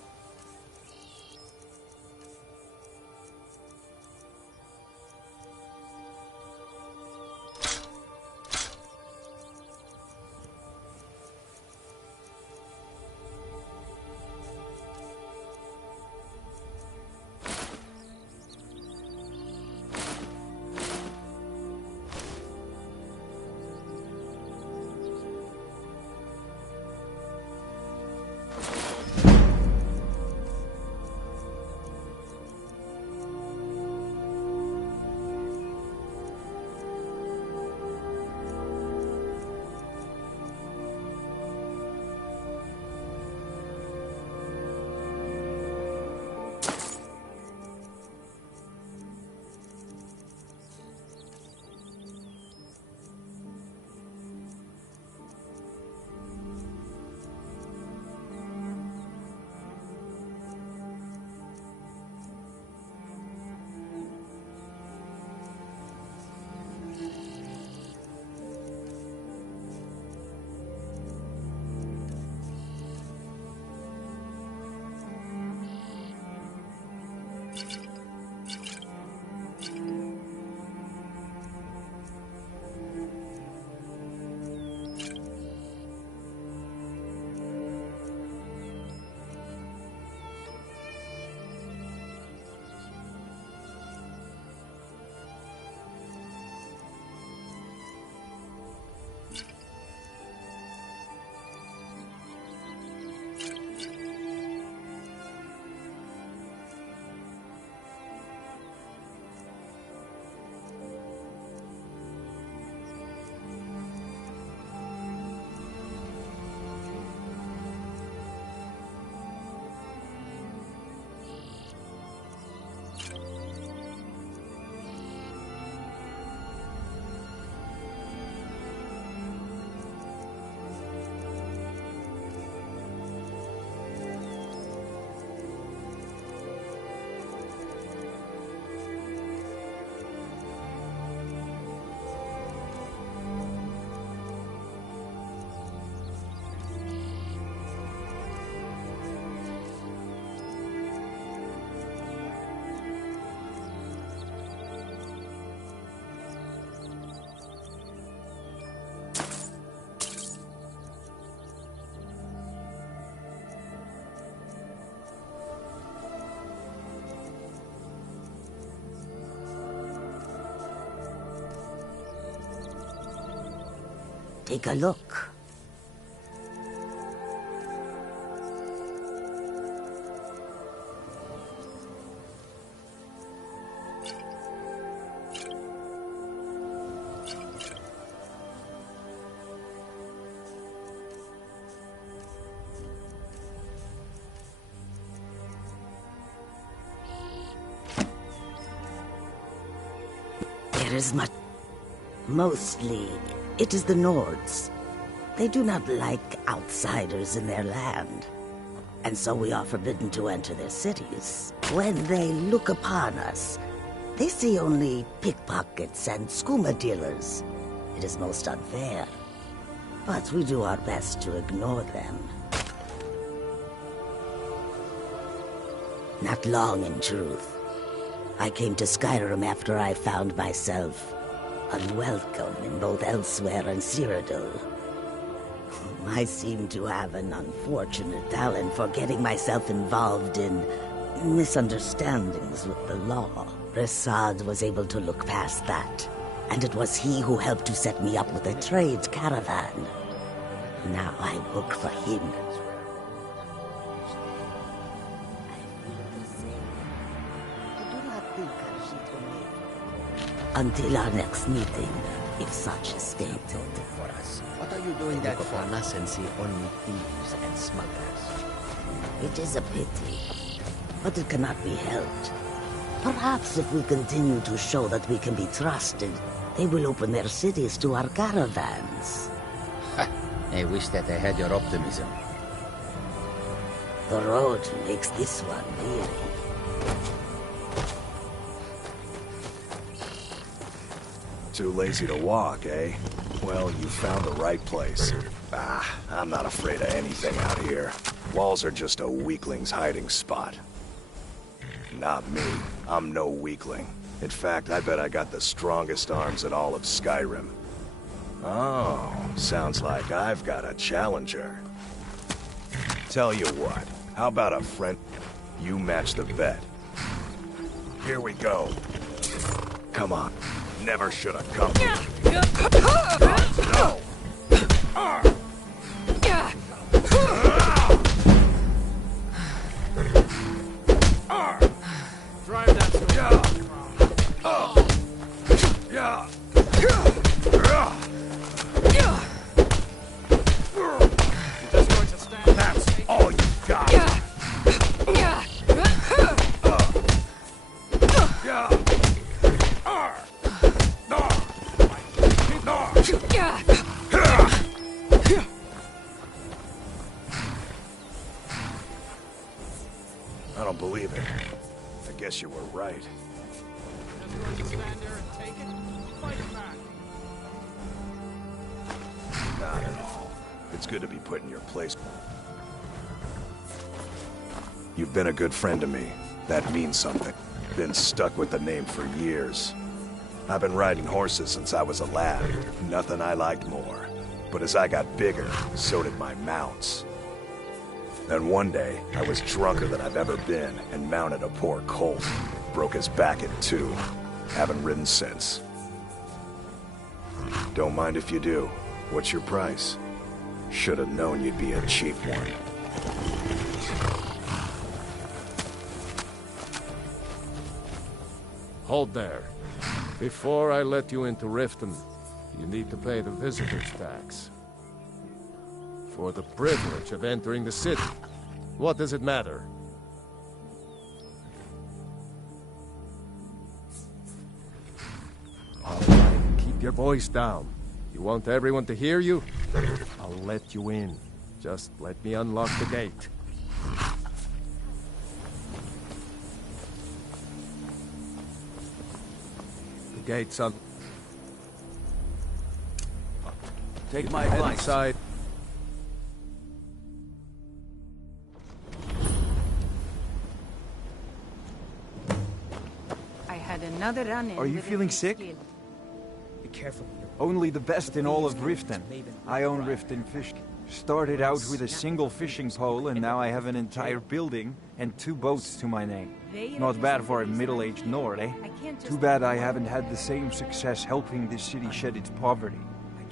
Take a look. There is much. Mostly, it is the Nords. They do not like outsiders in their land, and so we are forbidden to enter their cities. When they look upon us, they see only pickpockets and skooma dealers. It is most unfair, but we do our best to ignore them. Not long, in truth. I came to Skyrim after I found myself unwelcome in both Elsewhere and Cyrodiil. I seem to have an unfortunate talent for getting myself involved in misunderstandings with the law. Resad was able to look past that, and it was he who helped to set me up with a trade caravan. Now I work for him. Until our next meeting, if such is stated. What are you doing that for? Us and see only thieves and smugglers. It is a pity, but it cannot be helped. Perhaps if we continue to show that we can be trusted, they will open their cities to our caravans. I wish that I had your optimism. The road makes this one weary. Too lazy to walk, eh? Well, you found the right place. I'm not afraid of anything out here. Walls are just a weakling's hiding spot. Not me. I'm no weakling. In fact, I bet I got the strongest arms in all of Skyrim. Oh, sounds like I've got a challenger. Tell you what, how about a friend? You match the bet. Here we go. Come on. Never should have come. No. Drive that sword. You're just going to stand. That's all you got. I don't believe it. I guess you were right. Just going to stand there and take it? Fight it back. Not at all. It's good to be put in your place. You've been a good friend to me. That means something. Been stuck with the name for years. I've been riding horses since I was a lad. Nothing I liked more. But as I got bigger, so did my mounts. Then one day, I was drunker than I've ever been and mounted a poor colt. Broke his back in two. Haven't ridden since. Don't mind if you do. What's your price? Should have known you'd be a cheap one. Hold there. Before I let you into Riften, you need to pay the visitor's tax. For the privilege of entering the city. What does it matter? All right, keep your voice down. You want everyone to hear you? I'll let you in. Just let me unlock the gate. The gate's on. Take my advice. Inside. I had another run-in. Are you with a feeling new sick? skill. Be careful. Only the best in all of Riften. I own Riften Fish. Started out with a single fishing pole, and now I have an entire building and 2 boats to my name. Not bad for a middle-aged Nord, eh? Too bad I haven't had the same success helping this city shed its poverty.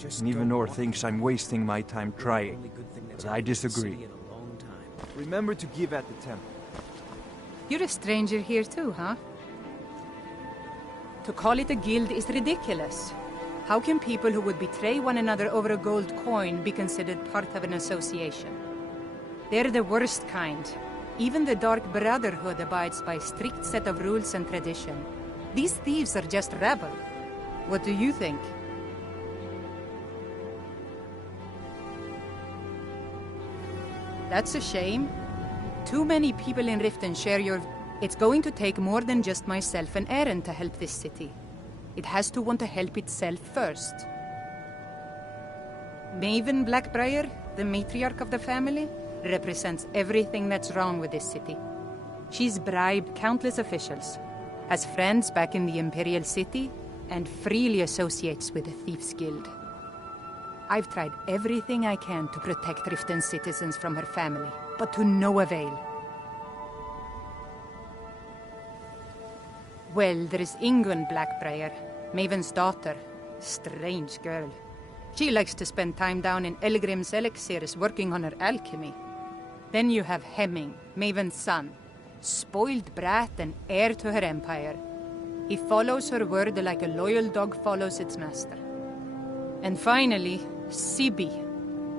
And even Nor thinks I'm wasting my time trying. But I disagree. Remember to give at the temple. You're a stranger here too, huh? To call it a guild is ridiculous. How can people who would betray one another over a gold coin be considered part of an association? They're the worst kind. Even the Dark Brotherhood abides by a strict set of rules and tradition. These thieves are just rabble. What do you think? That's a shame. Too many people in Riften share your... It's going to take more than just myself and Aaron to help this city. It has to want to help itself first. Maven Blackbriar, the matriarch of the family, represents everything that's wrong with this city. She's bribed countless officials, has friends back in the Imperial City, and freely associates with the Thieves Guild. I've tried everything I can to protect Riften citizens from her family, but to no avail. Well, there is Ingun Blackbriar, Maven's daughter. Strange girl. She likes to spend time down in Elgrim's elixirs working on her alchemy. Then you have Hemming, Maven's son. Spoiled brat and heir to her empire. He follows her word like a loyal dog follows its master. And finally, Sibi,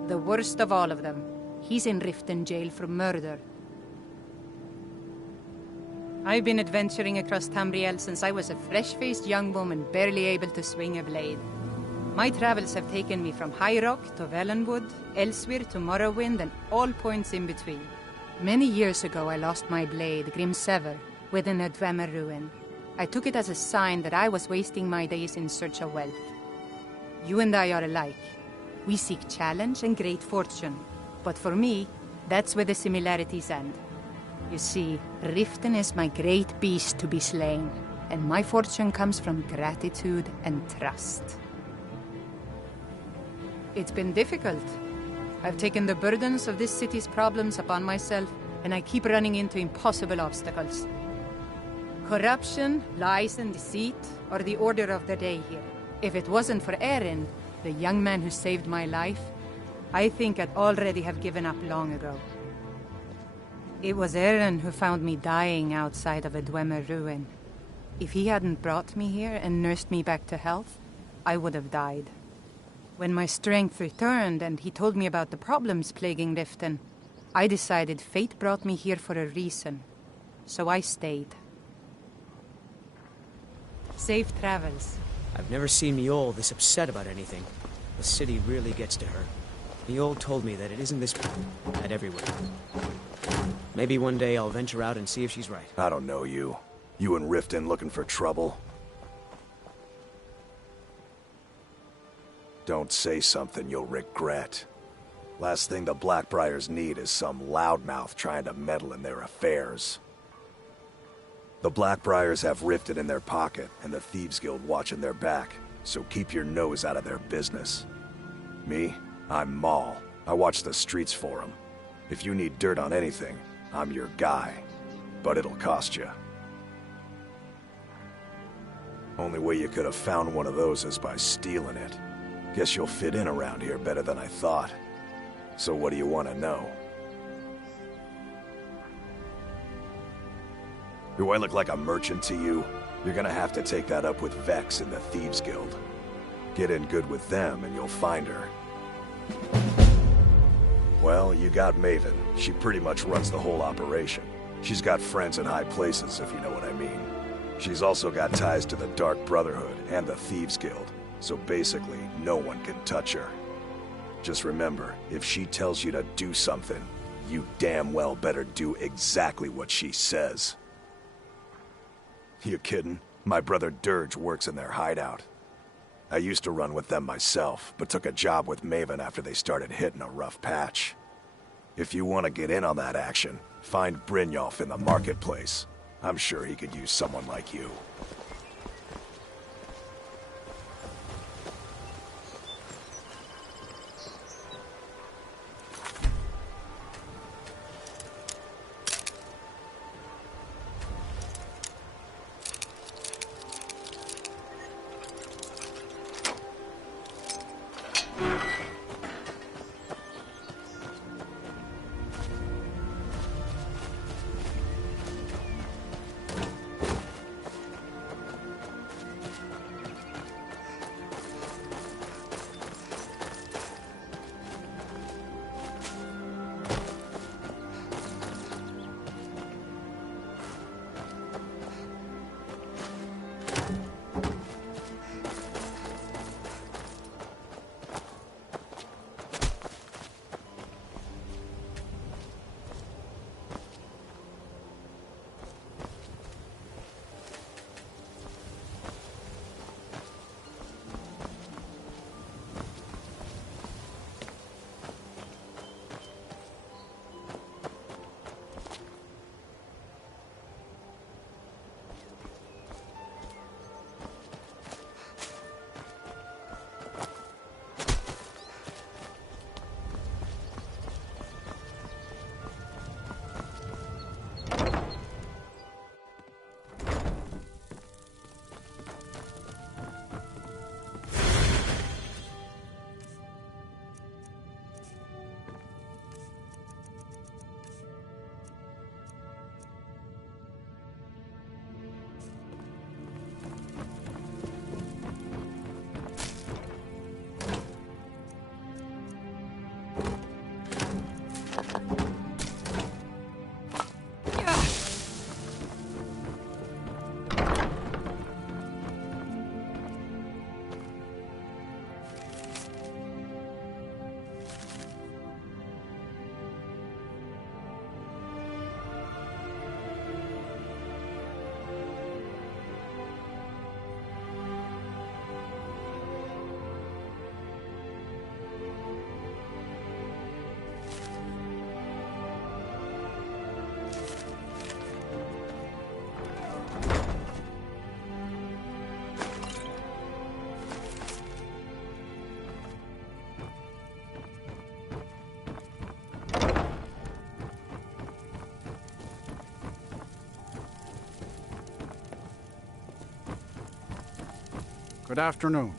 the worst of all of them. He's in Riften jail for murder. I've been adventuring across Tamriel since I was a fresh-faced young woman barely able to swing a blade. My travels have taken me from High Rock to Valenwood, Elsewhere to Morrowind, and all points in between. Many years ago I lost my blade, Grimsever, within a Dwemer ruin. I took it as a sign that I was wasting my days in search of wealth. You and I are alike. We seek challenge and great fortune. But for me, that's where the similarities end. You see, Riften is my great beast to be slain, and my fortune comes from gratitude and trust. It's been difficult. I've taken the burdens of this city's problems upon myself, and I keep running into impossible obstacles. Corruption, lies and deceit are the order of the day here. If it wasn't for Aaron, the young man who saved my life, I think I'd already have given up long ago. It was Aaron who found me dying outside of a Dwemer ruin. If he hadn't brought me here and nursed me back to health, I would have died. When my strength returned and he told me about the problems plaguing Riften, I decided fate brought me here for a reason. So I stayed. Safe travels. I've never seen Miol this upset about anything. The city really gets to her. Miol told me that it isn't this bad everywhere. Maybe one day I'll venture out and see if she's right. I don't know you. You in Riften looking for trouble? Don't say something you'll regret. Last thing the Blackbriars need is some loudmouth trying to meddle in their affairs. The Blackbriars have Riften in their pocket, and the Thieves Guild watching their back, so keep your nose out of their business. Me? I'm Maul. I watch the streets for them. If you need dirt on anything, I'm your guy. But it'll cost you. Only way you could have found one of those is by stealing it. Guess you'll fit in around here better than I thought. So what do you want to know? Do I look like a merchant to you? You're gonna have to take that up with Vex in the Thieves Guild. Get in good with them and you'll find her. Well, you got Maven. She pretty much runs the whole operation. She's got friends in high places, if you know what I mean. She's also got ties to the Dark Brotherhood and the Thieves Guild, so basically, no one can touch her. Just remember, if she tells you to do something, you damn well better do exactly what she says. You kidding? My brother Dirge works in their hideout. I used to run with them myself, but took a job with Maven after they started hitting a rough patch. If you want to get in on that action, find Brynjolf in the marketplace. I'm sure he could use someone like you. Good afternoon.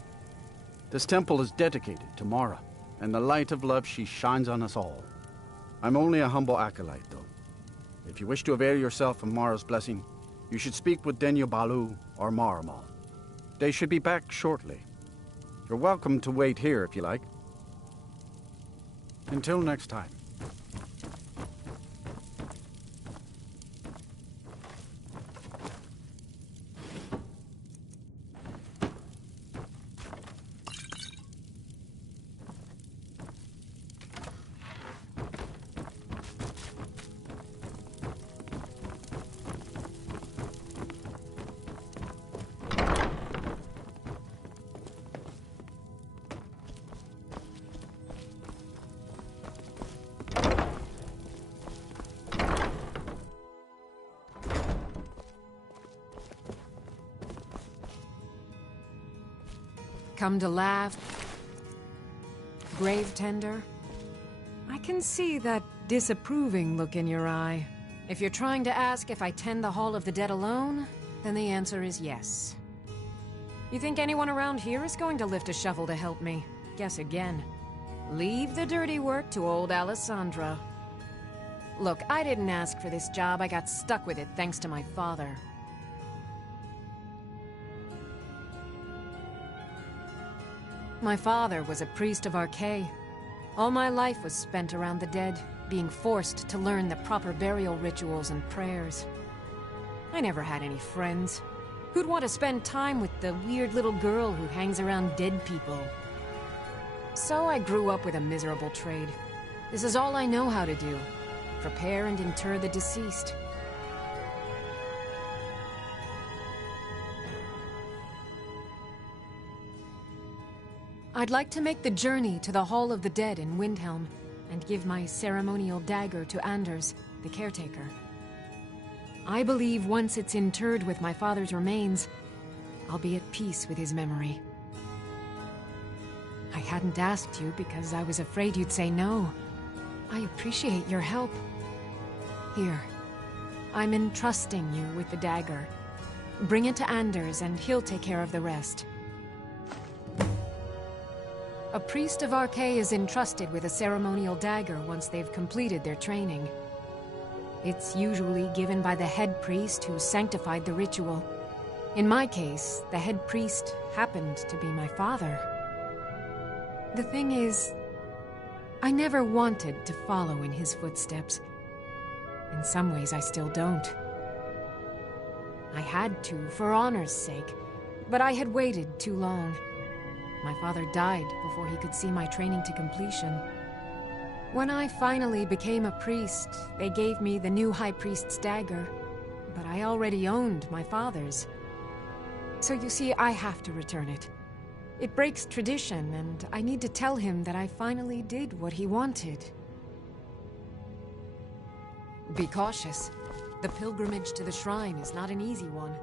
This temple is dedicated to Mara, and the light of love she shines on us all. I'm only a humble acolyte, though. If you wish to avail yourself of Mara's blessing, you should speak with Denyo Balu or Maramal. They should be back shortly. You're welcome to wait here if you like. Until next time. Come to laugh? Grave tender? I can see that disapproving look in your eye. If you're trying to ask if I tend the Hall of the Dead alone, then the answer is yes. You think anyone around here is going to lift a shovel to help me? Guess again. Leave the dirty work to old Alessandra. Look, I didn't ask for this job. I got stuck with it thanks to my father. My father was a priest of Archay. All my life was spent around the dead, being forced to learn the proper burial rituals and prayers. I never had any friends. Who'd want to spend time with the weird little girl who hangs around dead people? So I grew up with a miserable trade. This is all I know how to do. Prepare and inter the deceased. I'd like to make the journey to the Hall of the Dead in Windhelm, and give my ceremonial dagger to Anders, the caretaker. I believe once it's interred with my father's remains, I'll be at peace with his memory. I hadn't asked you because I was afraid you'd say no. I appreciate your help. Here, I'm entrusting you with the dagger. Bring it to Anders and he'll take care of the rest. A priest of Archay is entrusted with a ceremonial dagger once they've completed their training. It's usually given by the head priest who sanctified the ritual. In my case, the head priest happened to be my father. The thing is, I never wanted to follow in his footsteps. In some ways, I still don't. I had to, for honor's sake, but I had waited too long. My father died before he could see my training to completion. When I finally became a priest, they gave me the new High Priest's dagger, but I already owned my father's. So you see, I have to return it. It breaks tradition, and I need to tell him that I finally did what he wanted. Be cautious. The pilgrimage to the shrine is not an easy one.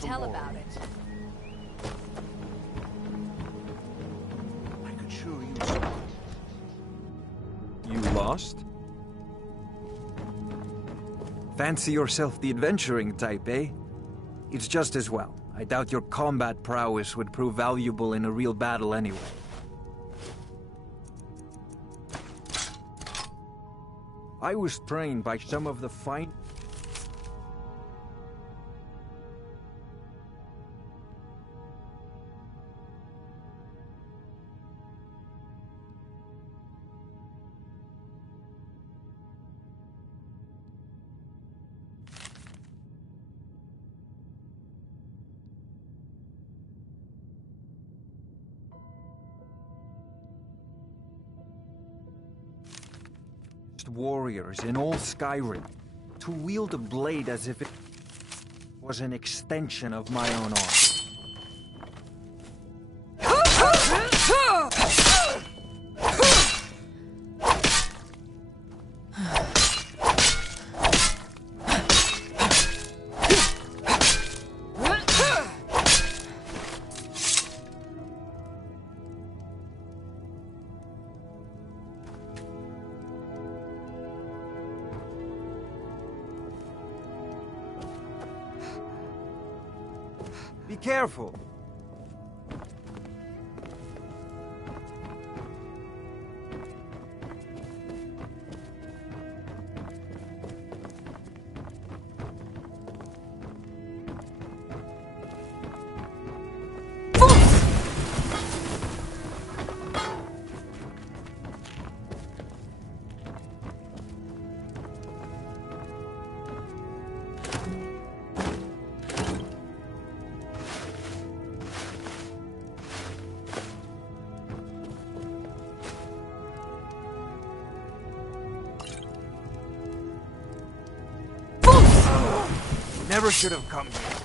Tell about it. I could sure use some. You lost? Fancy yourself the adventuring type, eh? It's just as well. I doubt your combat prowess would prove valuable in a real battle anyway. I was trained by some of the fine... best warriors in all Skyrim. To wield a blade as if it was an extension of my own arm. Be careful. Never should have come here.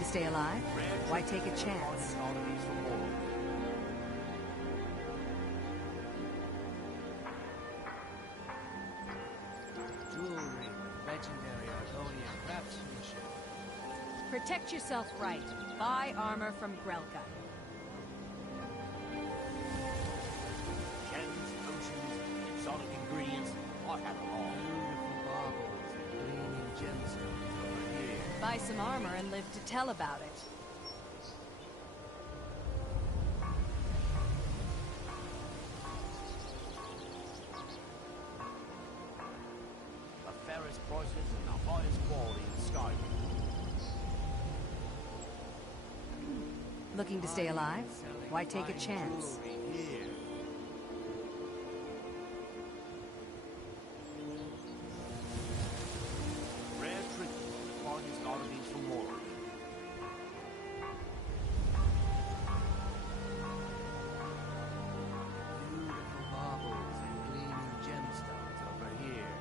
to stay alive? Why take a chance? Jewelry, legendary Argonian craftsmanship. Protect yourself right. Buy armor from Grelka. Gems, potions, exotic ingredients, what have them all. Beautiful baubles and gleaming gemstones over here. Buy some armor and live to tell about it. The fairest prices and the highest quality in Skyrim. Looking to stay alive? Why take a chance? Rare trinkets, finest oddities from Warwick. Beautiful baubles and gleaming gemstones over here.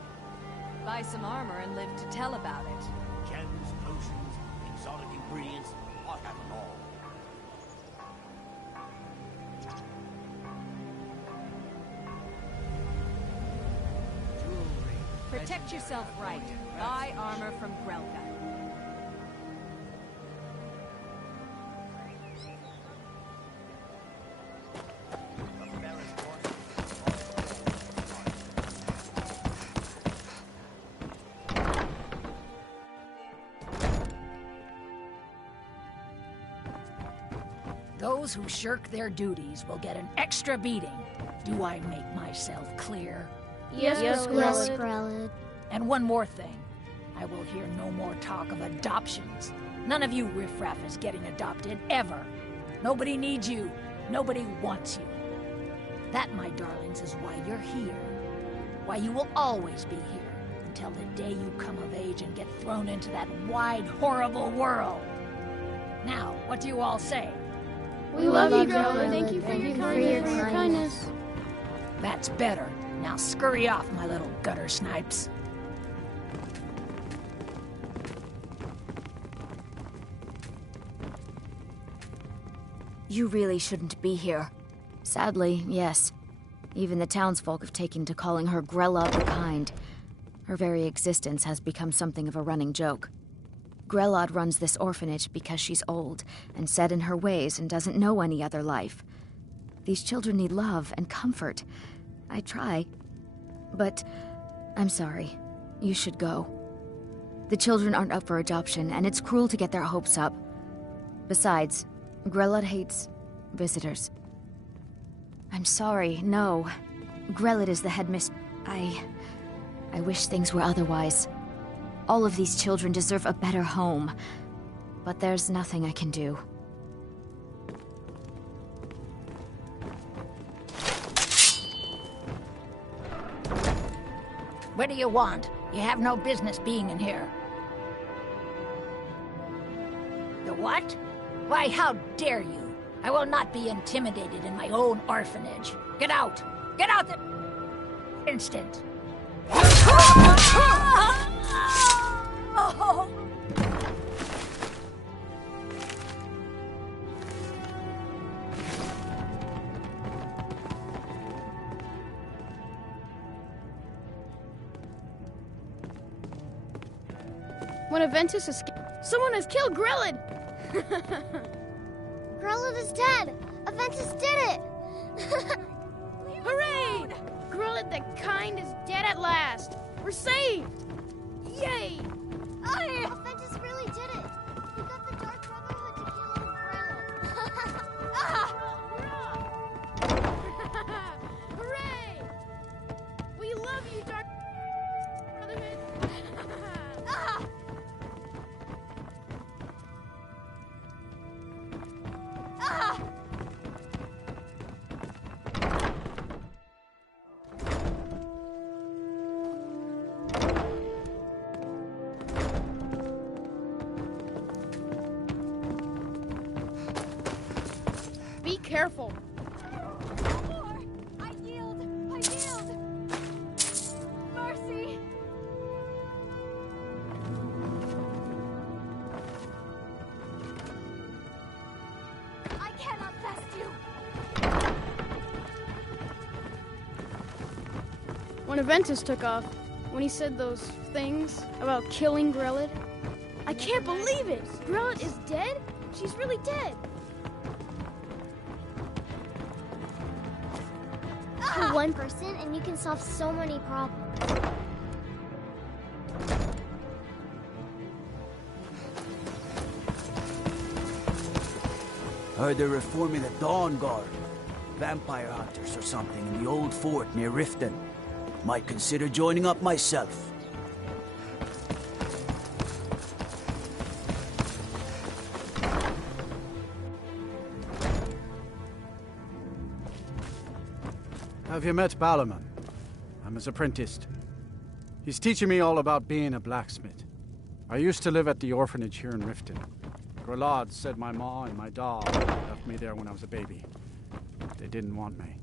Buy some armor and live to tell about it. Gems, potions, exotic ingredients, what have them all. Jewelry. Protect yourself right. Buy armor from Grelka. Those who shirk their duties will get an extra beating. Do I make myself clear? Yes, Grelid. And one more thing. I will hear no more talk of adoptions. None of you riffraff is getting adopted, ever. Nobody needs you. Nobody wants you. That, my darlings, is why you're here. Why you will always be here, until the day you come of age and get thrown into that wide, horrible world. Now, what do you all say? We love you, Grelid. Thank you for your kindness. That's better. Now scurry off, my little gutter snipes. You really shouldn't be here. Sadly, yes. Even the townsfolk have taken to calling her Grella the Kind. Her very existence has become something of a running joke. Grelod runs this orphanage because she's old and set in her ways and doesn't know any other life. These children need love and comfort. I try. But I'm sorry. You should go. The children aren't up for adoption, and it's cruel to get their hopes up. Besides, Grelod hates visitors. I'm sorry, no. Grelod is the headmistress. I wish things were otherwise. All of these children deserve a better home. But there's nothing I can do. What do you want? You have no business being in here. The what? Why, how dare you? I will not be intimidated in my own orphanage. Get out! Get out the instant! When Aventus escaped, someone has killed Grelid! Grelid is dead! Aventus did it! Hooray! Grelid the Kind is dead at last! We're saved! Yay! Aventus really did it! He got the Dark Brotherhood to kill old Grelid! Hooray! We love you, Dark Brotherhood! Be careful. I yield! I yield! Mercy! when Aventus took off, when he said those things about killing Grelid. I can't believe it! Grelid is dead? She's really dead! For one person, and you can solve so many problems. Heard they're reforming the Dawn Guard. Vampire hunters or something in the old fort near Riften. Might consider joining up myself. Have you met Balaman? I'm his apprentice. He's teaching me all about being a blacksmith. I used to live at the orphanage here in Riften. Grelad said my ma and my dad left me there when I was a baby. They didn't want me.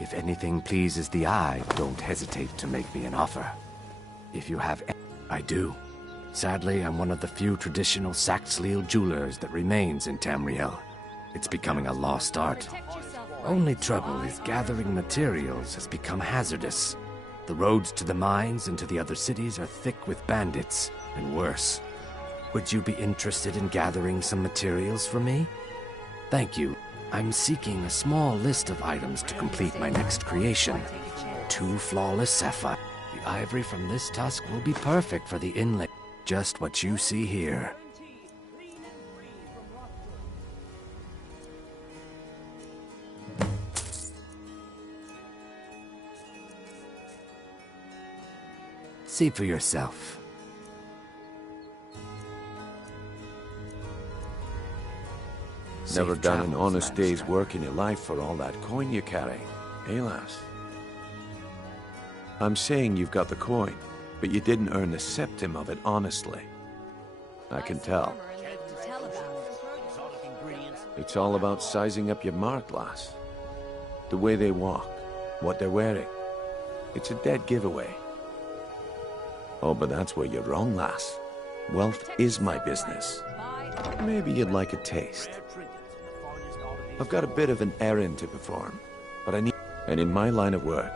If anything pleases the eye, don't hesitate to make me an offer. If you have I do. Sadly, I'm one of the few traditional Saxhleel jewelers that remains in Tamriel. It's becoming a lost art. Only trouble is gathering materials has become hazardous. The roads to the mines and to the other cities are thick with bandits, and worse. Would you be interested in gathering some materials for me? Thank you. I'm seeking a small list of items to complete my next creation. 2 flawless sapphires. The ivory from this tusk will be perfect for the inlay. Just what you see here. See for yourself. Never Safe done an travels, honest Lannister. day's work in your life for all that coin you carry, eh, lass? I'm saying you've got the coin, but you didn't earn the septim of it honestly. I can tell. It's all about sizing up your mark, lass. The way they walk, what they're wearing. It's a dead giveaway. Oh, but that's where you're wrong, lass. Wealth is my business. Maybe you'd like a taste. I've got a bit of an errand to perform, but I need... And in my line of work,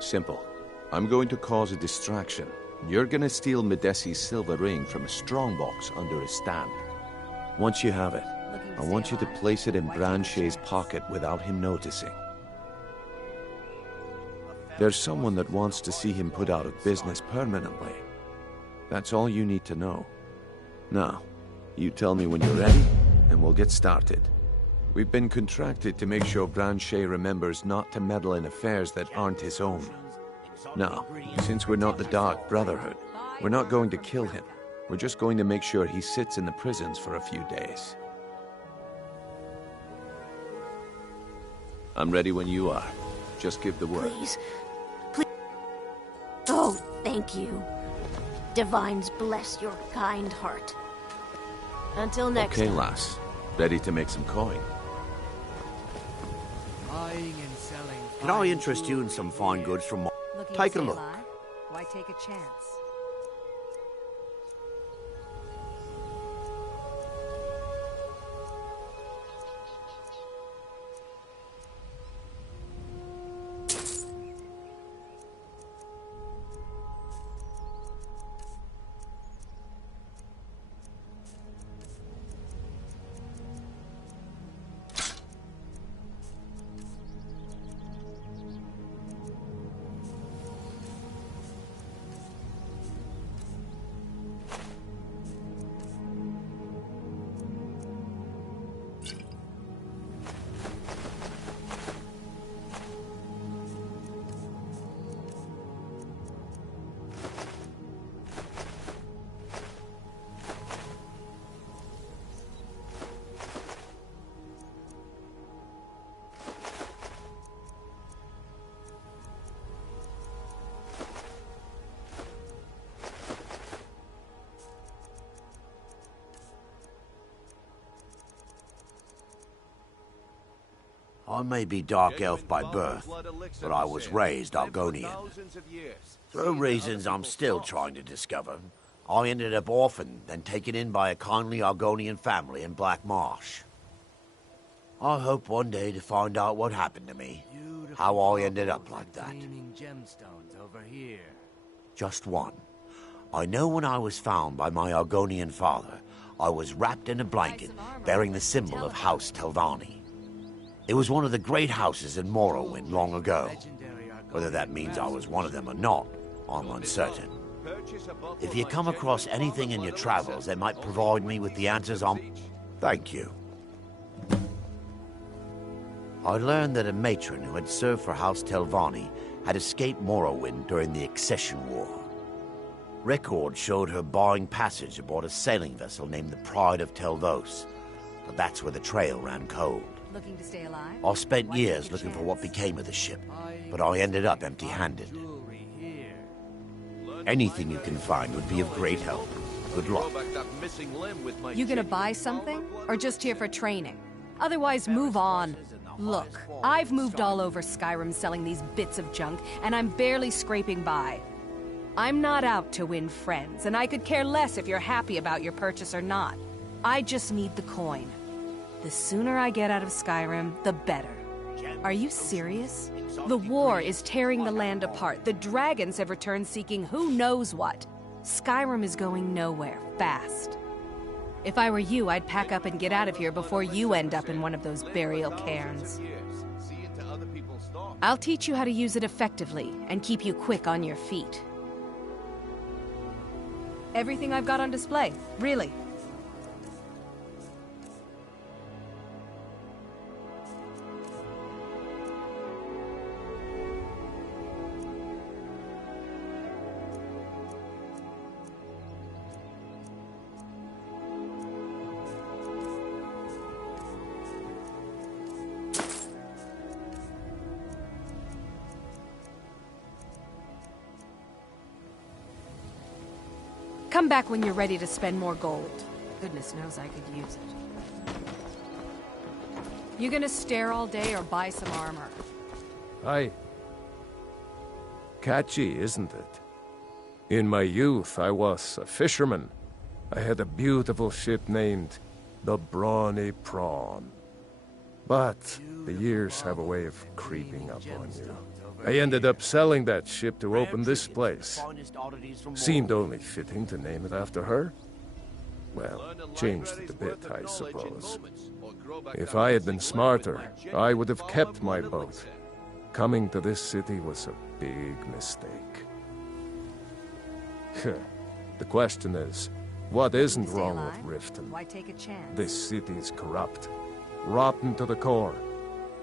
simple. I'm going to cause a distraction. You're gonna steal Medesi's silver ring from a strongbox under his stand. Once you have it, I want you to place it in Branche's pocket without him noticing. There's someone that wants to see him put out of business permanently. That's all you need to know. Now, you tell me when you're ready, and we'll get started. We've been contracted to make sure Branche remembers not to meddle in affairs that aren't his own. Now, since we're not the Dark Brotherhood, we're not going to kill him. We're just going to make sure he sits in the prisons for a few days. I'm ready when you are. Just give the word. Please. Please. Oh, thank you. Divines bless your kind heart. Until next Okay, time. lass. Ready to make some coin. Buying and selling. Can I interest you in some fine goods from my... Take a look. Why take a chance? I may be Dark Elf by birth, but I was raised Argonian. Through reasons I'm still trying to discover, I ended up orphaned, then taken in by a kindly Argonian family in Black Marsh. I hope one day to find out what happened to me, how I ended up like that. Gemstones over here. Just one. I know when I was found by my Argonian father, I was wrapped in a blanket bearing the symbol of House Telvanni. It was one of the great houses in Morrowind long ago. Whether that means I was one of them or not, I'm uncertain. If you come across anything in your travels that might provide me with the answers I'm... Thank you. I learned that a matron who had served for House Telvanni had escaped Morrowind during the Accession War. Records showed her buying passage aboard a sailing vessel named the Pride of Telvos, but that's where the trail ran cold. Looking to stay alive? I spent years looking for what became of the ship, but I ended up empty-handed. Anything you can find would be of great help. Good luck. You gonna buy something? Or just here for training? Otherwise, move on. Look, I've moved all over Skyrim selling these bits of junk, and I'm barely scraping by. I'm not out to win friends, and I could care less if you're happy about your purchase or not. I just need the coin. The sooner I get out of Skyrim, the better. Are you serious? The war is tearing the land apart. The dragons have returned seeking who knows what. Skyrim is going nowhere, fast. If I were you, I'd pack up and get out of here before you end up in one of those burial cairns. I'll teach you how to use it effectively and keep you quick on your feet. Everything I've got on display, really. Come back when you're ready to spend more gold. Goodness knows I could use it. You gonna stare all day or buy some armor? Catchy, isn't it? In my youth, I was a fisherman. I had a beautiful ship named the Brawny Prawn. But the years have a way of creeping up on you. I ended up selling that ship to open this place. Seemed only fitting to name it after her. Well, changed it a bit, I suppose. If I had been smarter, I would have kept my boat. Coming to this city was a big mistake. The question is, what isn't wrong with Riften? Why take a chance? This city is corrupt, rotten to the core.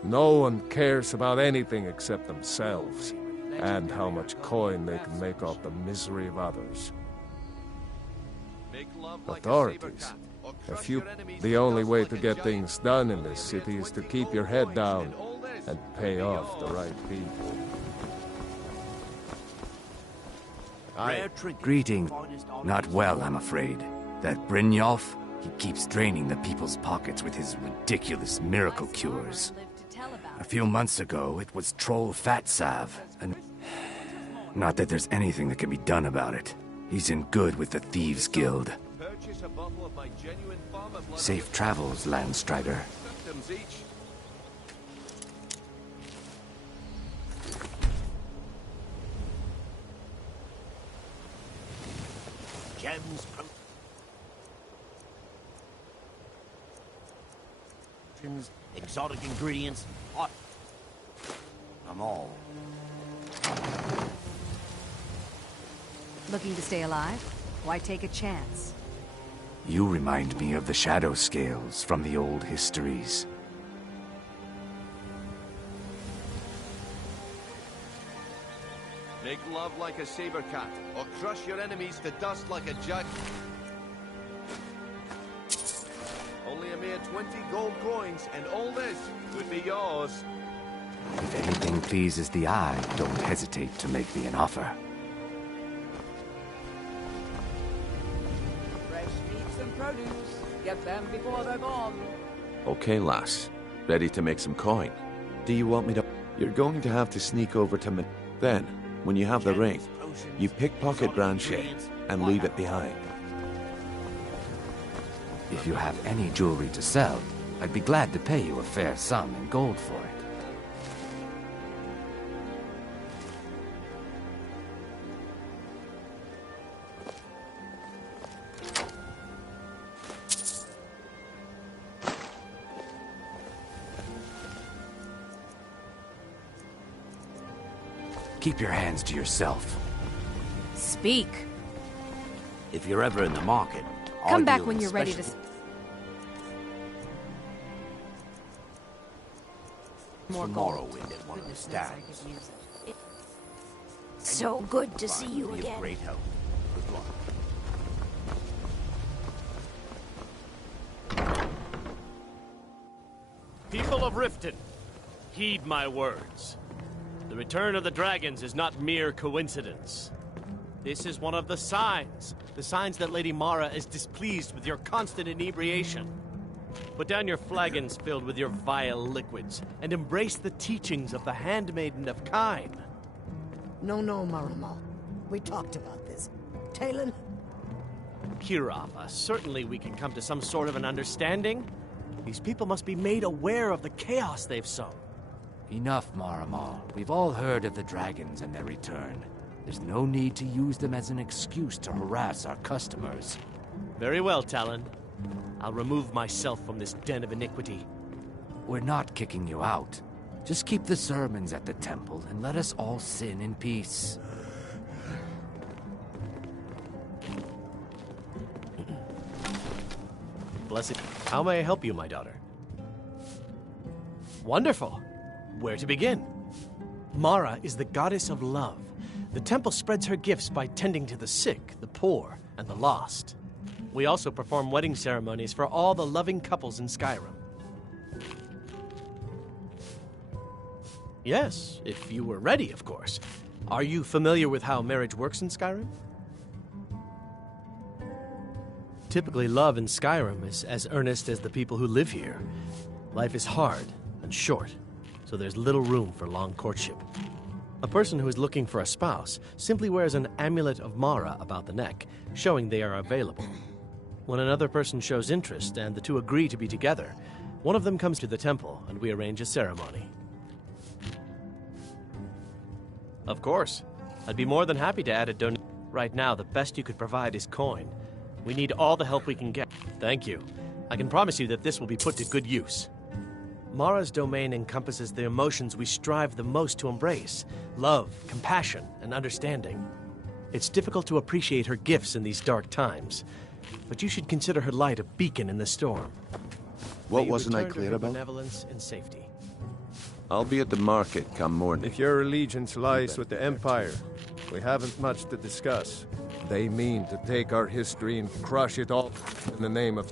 No one cares about anything except themselves, and how much coin they can make off the misery of others. Authorities. The only way to get things done in this city is to keep your head down and pay off the right people. Greetings. Not well, I'm afraid. That Brynjolf, he keeps draining the people's pockets with his ridiculous miracle cures. A few months ago, it was Troll Fatsav, and... Not that there's anything that can be done about it. He's in good with the Thieves Guild. Safe travels, Landstrider. Gems, exotic ingredients, hot. I'm all. Looking to stay alive? Why take a chance? You remind me of the shadow scales from the old histories. Make love like a saber cat, or crush your enemies to dust like a jug. Only a mere 20 gold coins, and all this would be yours. If anything pleases the eye, don't hesitate to make me an offer. Fresh meats and produce. Get them before they're gone. Okay, lass. Ready to make some coin. Do you want me to... You're going to have to sneak over to... Then, when you have the ring, you pickpocket Branche and leave it behind. If you have any jewelry to sell, I'd be glad to pay you a fair sum in gold for it. Keep your hands to yourself. Speak. If you're ever in the market, come back when you're ready to... More Morrowind at one of the stands. So good to see you Be of again. great help. Good luck. People of Riften, heed my words. The return of the dragons is not mere coincidence. This is one of the signs that Lady Mara is displeased with your constant inebriation. Put down your flagons filled with your vile liquids, and embrace the teachings of the Handmaiden of Kyne. No, Maramal. We talked about this. Talon? Kirava, certainly we can come to some sort of an understanding. These people must be made aware of the chaos they've sown. Enough, Maramal. We've all heard of the dragons and their return. There's no need to use them as an excuse to harass our customers. Very well, Talon. I'll remove myself from this den of iniquity. We're not kicking you out. Just keep the sermons at the temple and let us all sin in peace. Blessed. How may I help you, my daughter? Wonderful. Where to begin? Mara is the goddess of love. The temple spreads her gifts by tending to the sick, the poor, and the lost. We also perform wedding ceremonies for all the loving couples in Skyrim. Yes, if you were ready, of course. Are you familiar with how marriage works in Skyrim? Typically, love in Skyrim is as earnest as the people who live here. Life is hard and short, so there's little room for long courtship. A person who is looking for a spouse simply wears an amulet of Mara about the neck, showing they are available. When another person shows interest and the two agree to be together, one of them comes to the temple and we arrange a ceremony. Of course. I'd be more than happy to add a donation. Right now, the best you could provide is coin. We need all the help we can get. Thank you. I can promise you that this will be put to good use. Mara's domain encompasses the emotions we strive the most to embrace: love, compassion, and understanding. It's difficult to appreciate her gifts in these dark times, but you should consider her light a beacon in the storm. What wasn't I clear about? Benevolence and safety. I'll be at the market come morning. If your allegiance lies with the Empire, we haven't much to discuss. They mean to take our history and crush it all in the name of...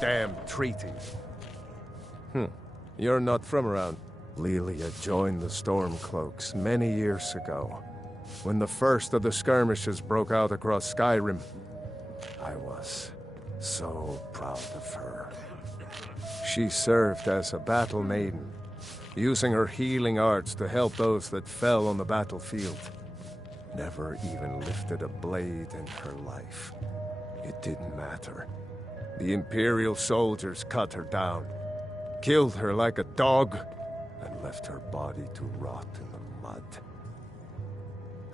Damn treaty. You're not from around. Lelia joined the Stormcloaks many years ago, when the first of the skirmishes broke out across Skyrim. I was so proud of her. She served as a battle maiden, using her healing arts to help those that fell on the battlefield. Never even lifted a blade in her life. It didn't matter. The Imperial soldiers cut her down, killed her like a dog, and left her body to rot in the mud.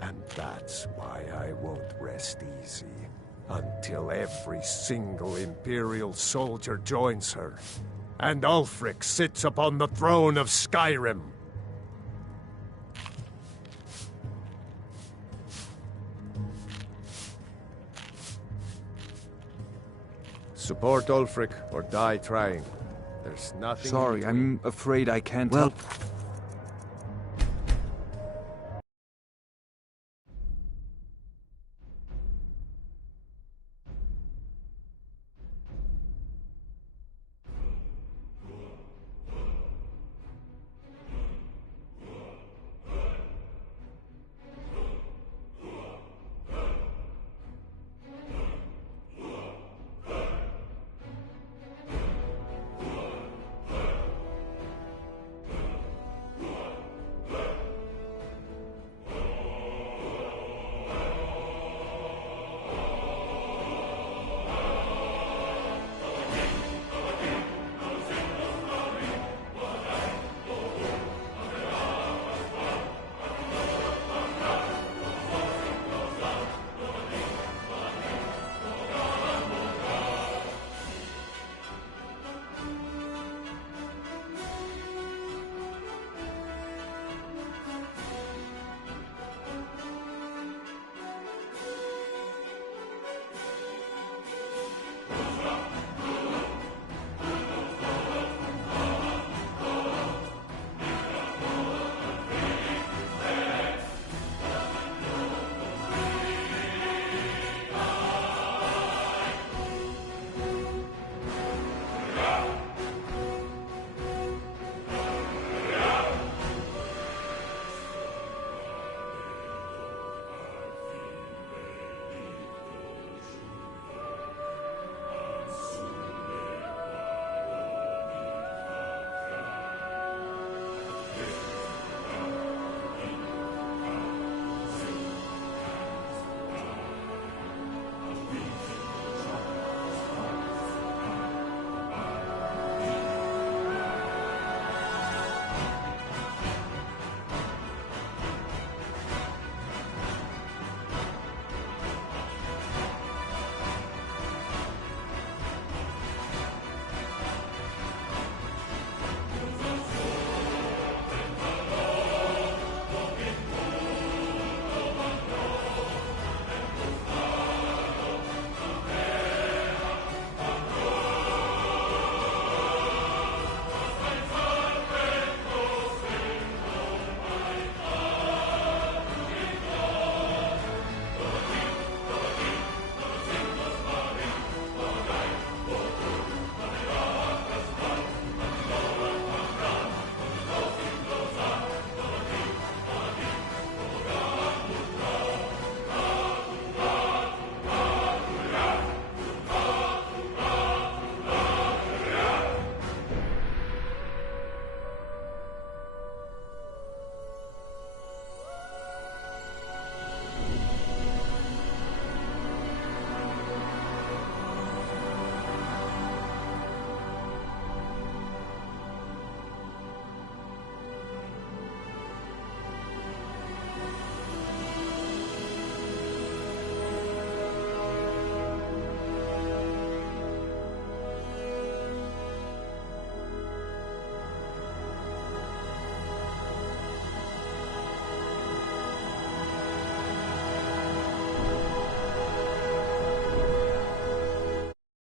And that's why I won't rest easy until every single Imperial soldier joins her, and Ulfric sits upon the throne of Skyrim. Support Ulfric or die trying. There's nothing... Sorry, I'm afraid I can't... Well,